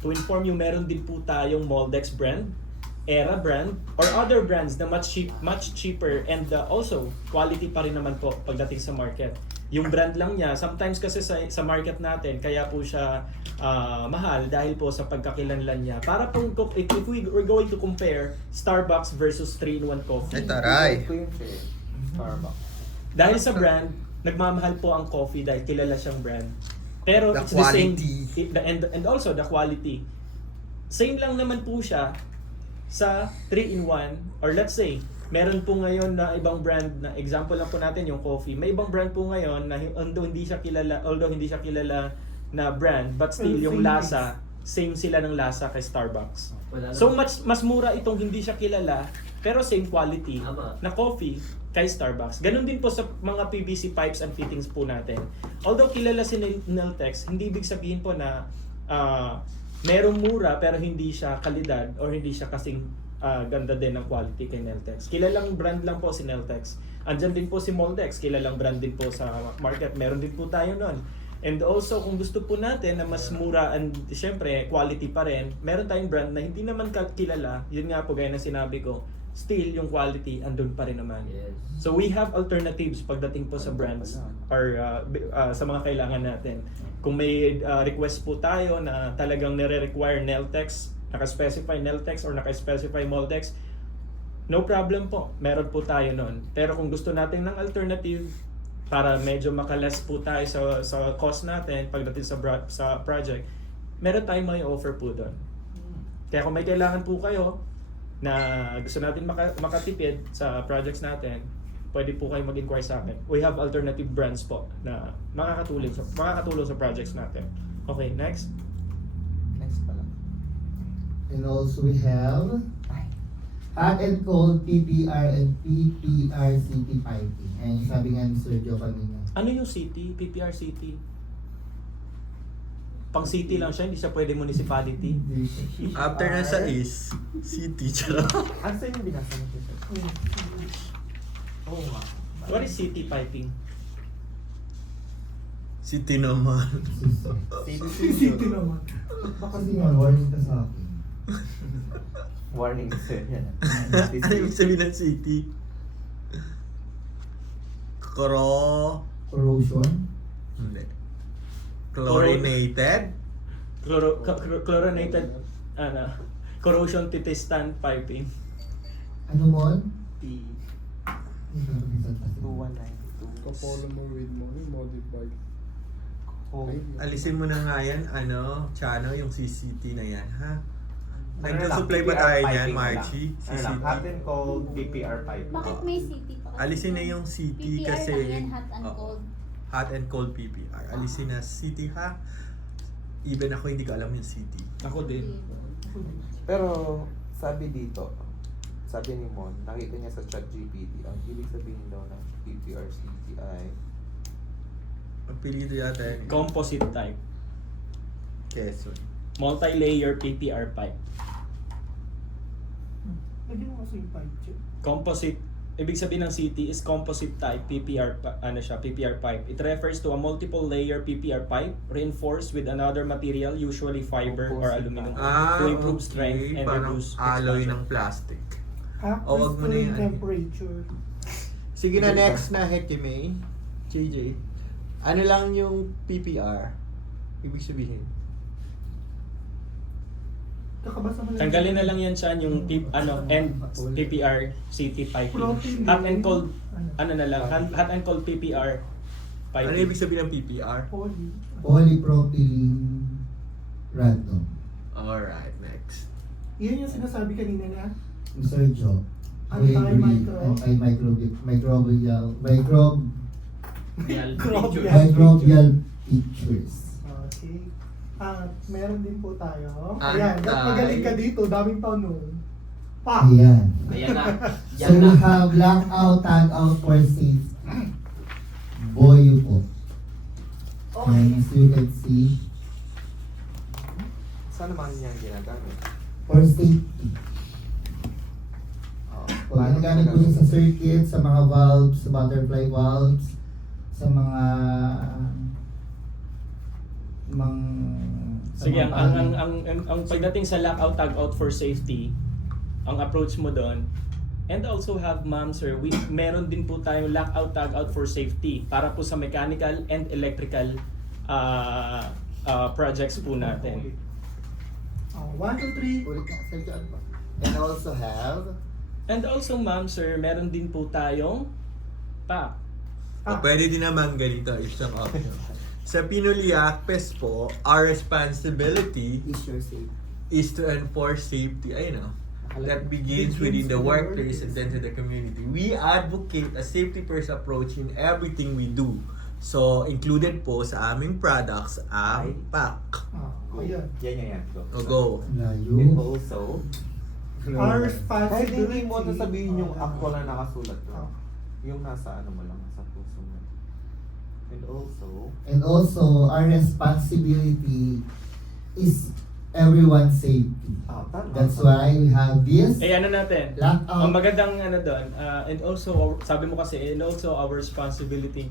to inform you, meron din po tayong Moldex brand, Era brand, or other brands na much cheaper and also quality pa rin naman po pagdating sa market. Yung brand lang niya, sometimes kasi sa market natin, kaya po siya mahal dahil po sa pagkakilanlan niya. Para po, if we're going to compare Starbucks versus 3-in-1 coffee. Ay, taray. Ito yung Starbucks. Dahil sa brand, nagmamahal po ang coffee dahil kilala siyang brand. Pero The it's the same, quality. and also the quality. Same lang naman po siya sa 3-in-1, or let's say, meron po ngayon na ibang brand na example lang po natin yung coffee. May ibang brand po ngayon na although hindi siya kilala na brand, but still Pero yung same lasa, same sila ng lasa kay Starbucks. Wala So lang. mas mura itong hindi siya kilala, pero same quality Tama. na coffee kay Starbucks. Ganun din po sa mga PVC pipes and fittings po natin. Although kilala si Neltex, hindi ibig sabihin po na merong mura pero hindi siya kalidad or hindi siya kasing ganda din ng quality kay Neltex. Kilalang brand lang po si Neltex. Andyan din po si Moldex, kilalang brand din po sa market. Meron din po tayo nun. And also, kung gusto po natin na mas mura and syempre quality pa rin, meron tayong brand na hindi naman kilala. Yun nga po, gaya na sinabi ko, still yung quality andun pa rin naman. Yes. So we have alternatives pagdating po sa brands or sa mga kailangan natin. Kung may request po tayo na talagang nire-require Neltex, naka-specify Neltex or naka-specify Moldex, no problem po. Meron po tayo nun. Pero kung gusto natin ng alternative para medyo makalas po tayo sa cost natin pagdating sa project, meron tayong may offer po doon. Kaya kung may kailangan po kayo na gusto natin makatipid sa projects natin, pwede po kayo mag-inquire sa akin. We have alternative brands po na makakatulong sa projects natin. Okay, next. Next pala. And also we have hot and cold PPR and PPR city piping. Ayan yung sabi nga ni Sir Joe kanina. Ano yung city? PPR city? Pang city lang siya, hindi siya pwede municipality. After na sa is, city, charot. Asa yung binasa mo siya? Oo nga. What is city piping? City naman. City naman. Baka kasi nga, warning ka sa akin. Warning sir yan. Ano yung sabihin ng city? Corrosion? Hindi. Chlorinated? Chlorinated, corrosion resistant piping. Ano mo? P. Ito, 2192. Kapolymer with money modified. Oh. Alisin mo na nga yan, Chano, yung CCT na yan, ha? Ano Nagsusupply lang, ba tayo PPR niyan, piping Margie? lang. Ano lang, hot and cold PPR pipe. Bakit may city pa? Alisin na yung CT PPR kasi... lang yan, hot and Oo. cold. Hot and cold PPR. Alisin na city, ha? Even ako hindi ko alam yung city. Ako din. Pero sabi dito, sabi ni Mon, nakita niya sa ChatGPT, ang ibig sabihin daw ng PPR city ay Pagpili ito yata yan. Composite type. Quezon. Multi-layer PPR pipe. Lagyan mo kasi yung pipe check. Composite, ibig sabihin ng CT is composite type PPR PPR pipe. It refers to a multiple layer PPR pipe reinforced with another material, usually fiber or Composite aluminum, Ah, to improve strength and parang reduce alloy expansion. ng plastic. Wag wag mo na yung yan. temperature. Sige na, next na, Hekime. JJ. Ano lang yung PPR? Ibig sabihin? Kakabasa mo lang. Tanggalin na lang yan siya yung end PPR CT piping. Propylene. Hot and cold na lang, hot and cold PPR Ano piping. ibig sabihin ng PPR? Poly. Polypropylene random. Alright, next. Yan yung sinasabi kanina na. Sir Joe. We agree. Microbial pictures. Okay. Meron din po tayo. Antay. Ayan, magaling ka dito. Daming tanong. Pa! Ayan. Ayan na. So Yan we na. have lockout, tag out for safety. Boyo po. And as you can see, saan naman niya ginagamit? for safety. Paano gamit po siya sa circuit, sa mga valves, sa butterfly valves, sa mga Sige, ang pagdating sa lockout tag out for safety, ang approach mo doon, and also have sir, meron din po tayong lockout tag out for safety para po sa mechanical and electrical projects po natin. 1, 2, 3. ulit nga, Sir John po. And also have And also sir, meron din po tayong O, pwede din naman ganito, isang option. Sa Pinuliac PES po, our responsibility issue safety. is to enforce safety. Ayun o. That begins within the workplace and then to the community. We advocate a safety-first approach in everything we do. So, included po sa aming products ang pack. Oh, ayan. Yan. Go. O go. Layo. And also, Our kahit hindi mo responsibility. sabihin yung actual na nakasulat Oh. ko. Yung nasa ano mo lang, sa puso mo. And also, our responsibility is everyone's safety. Tama. That's why we have this Eh ano natin? lockout. Ang magandang ano doon, and also, sabi mo kasi, and also our responsibility.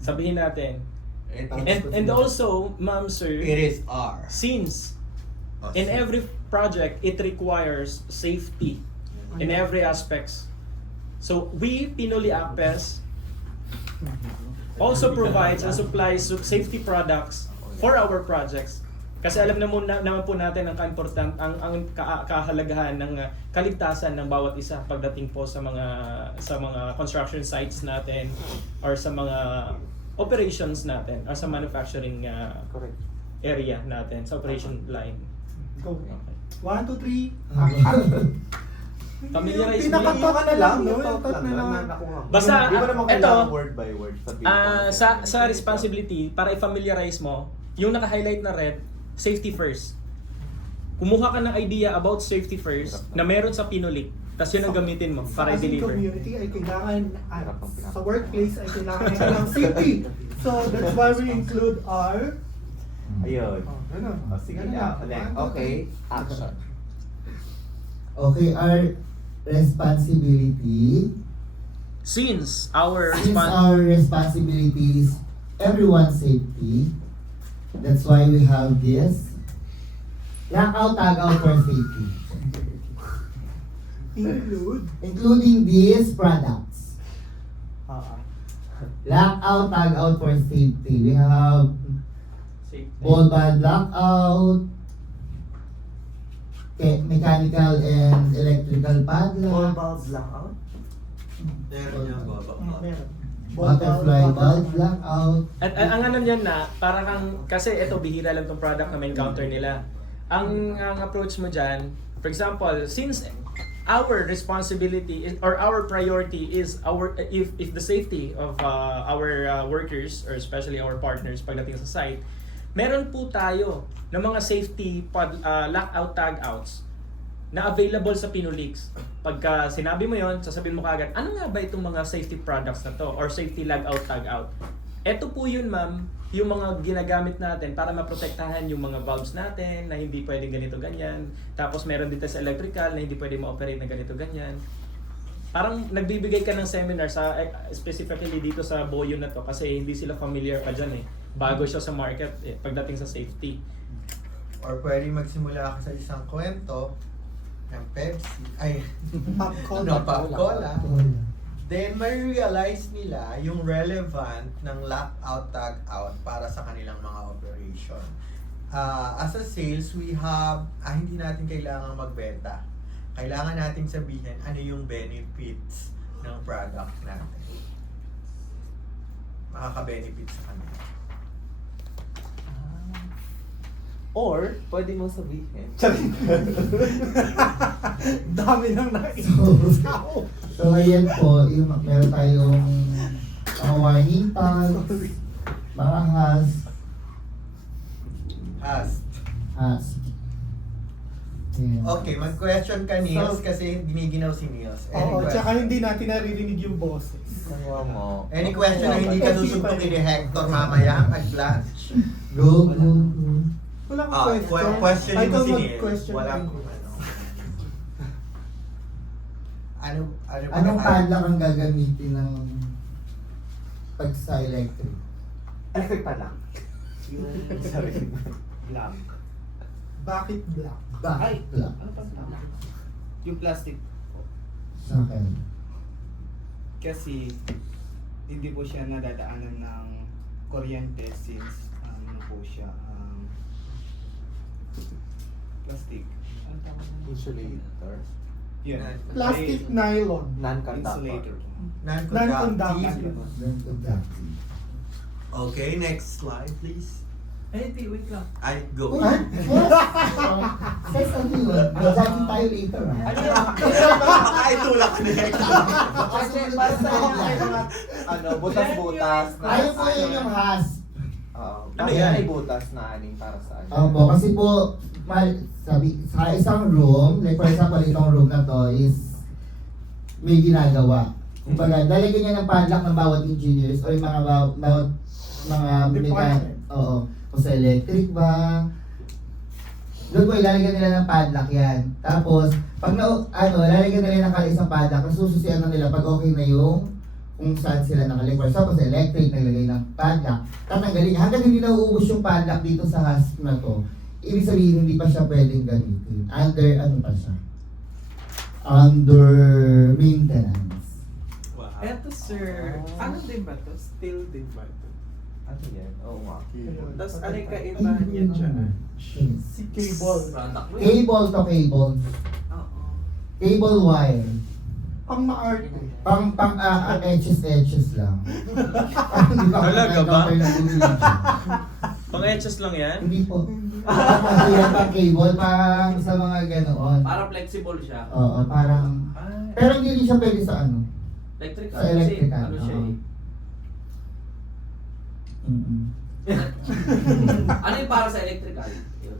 Sabihin natin. And also, ma'am, sir, It is our. since Oh, in sige. every project, it requires safety in every aspects. So, we, Pinoli Acpes, also provides and supplies safety products for our projects. Kasi alam naman po natin ang kahalagahan ng kaligtasan ng bawat isa pagdating po sa mga construction sites natin or sa mga operations natin or sa manufacturing Correct. area natin, sa operation line. Go. 1, 2, 3. Familiarize mo Pinakato lang. ka na lang, no? Yung talk lang, Yung na- na- nakuha mo. Basta, Di ba naman eto, kailangan word by word? Sabihin mo. Sa responsibility, para i-familiarize mo, yung naka-highlight na red, safety first. Kumuha ka ng idea about safety first na meron sa Pinoli, tapos yun ang gamitin mo para Sa ating i-deliver. community ay kailangan, sa workplace ay kailangan ng safety. So that's why we include our... Ayun. Oh, ganun. Sige, Ganun lang. next. Okay, action. Okay, our responsibility. Since our Since our responsibility is everyone's safety, that's why we have this lockout tag out for safety, including these products. Lockout tag out for safety. We have ball band lockout, mechanical and electrical padlock, lockout? Meron niya, baba. Meron. butterfly bulb lockout. At ang ano niyan na, parang kang, kasi ito bihira lang tong product na may encounter nila. Ang approach mo dyan, for example, since our responsibility is, or our priority is our if the safety of our workers or especially our partners pagdating sa site, meron po tayo ng mga safety lockout tag-outs na available sa Pinolix. Pagka sinabi mo yon, sasabihin mo kaagad, ano nga ba itong mga safety products na to or safety logout tag-out? Ito po yun, ma'am, yung mga ginagamit natin para maprotektahan yung mga valves natin na hindi pwedeng ganito ganyan. Tapos meron din tayo sa electrical na hindi pwedeng ma-operate na ganito ganyan. Parang nagbibigay ka ng seminar sa specifically dito sa Boyo na to kasi hindi sila familiar pa dyan eh. Bago siya sa market pagdating sa safety. Or pwede magsimula ka sa isang kwento ng Pepsi, ay, Pop-Cola. Then, may-realize nila yung relevant ng lockout tag-out para sa kanilang mga operation. As a sales, we have, hindi natin kailangan magbenta. Kailangan natin sabihin ano yung benefits ng product natin. Makaka-benefits sa kanila. Or, pwede mo sabihin. Dami nang nakikita. So ayan po, yung, meron tayong warning tags, mga has. Ayan. Okay, mag-question ka, Niels, kasi giniginaw si Niels. Any Oo, question? tsaka hindi natin naririnig yung boses. Nakuha mo. Any question na hindi ka susuntukin ni Hector mamaya at lunch? Go. Wala akong question. Question Ay, mo ikaw si Niels. mag-question Wala din. kung ano. Ano Anong padlock ang gagamitin ng pag sa electric? Electric pa lang. Sorry. Black. Bakit black? Bakit black? Ano pa tama? Yung plastic po. Sa akin. Kasi hindi po siya nadadaanan ng kuryente since ano po siya plastic. Ano tama na? Insulator. Yun. Plastic nylon. Non-conductor. Insulator. Non-conductive. Non-conductive. Non-conductive. Okay, next slide please. Wait lang. Ay, go. Uy, Guys, ano yun? Mag-jogging tayo later, ha? Makaitulak na yan. Kasi para sa inyo may mga butas-butas na Ayaw po yun yung has. Oo. Ano Bakit yan? may butas na aning para saan? Opo, kasi po, sabi, sa isang room, like for example, itong room na to is may ginagawa. Kumbaga, lalagyan niya ng padlock ng bawat engineers or yung mga bawat mga mechanic. Oo. Kung sa electric ba, doon po ilalagyan nila ng padlock yan. Tapos, pag lalagyan nila ng isang padlock, nasususian na nila pag okay na yung kung saan sila nakalagay. So, sa electric, naglagay ng padlock. Tatanggalin niya. Hanggang hindi nauubos yung padlock dito sa hasp na to, ibig sabihin, hindi pa siya pwedeng gamitin. Pa siya? Under maintenance. Wow. Eto sir, ano din ba to? Steel din ba to? Ano yan? Oo nga. Tapos ano yung kaibahan niya dyan? Yes. Si cable. Product mo. Cable to cable. Oo. Cable wire. Pang ma-art. Pang edges lang. Hindi pa ako Talaga ba? nag-cover ng bumili dyan. Pang-etches lang yan? Hindi po. Kasi yan pang cable, parang sa mga ganoon. Para flexible siya. Oo, parang... Ah, Pero hindi rin siya pwede sa ano. Electrical. Sa electrical, Kasi ano siya oo. eh. Mm-mm. Ano yung para sa electrical? Yun.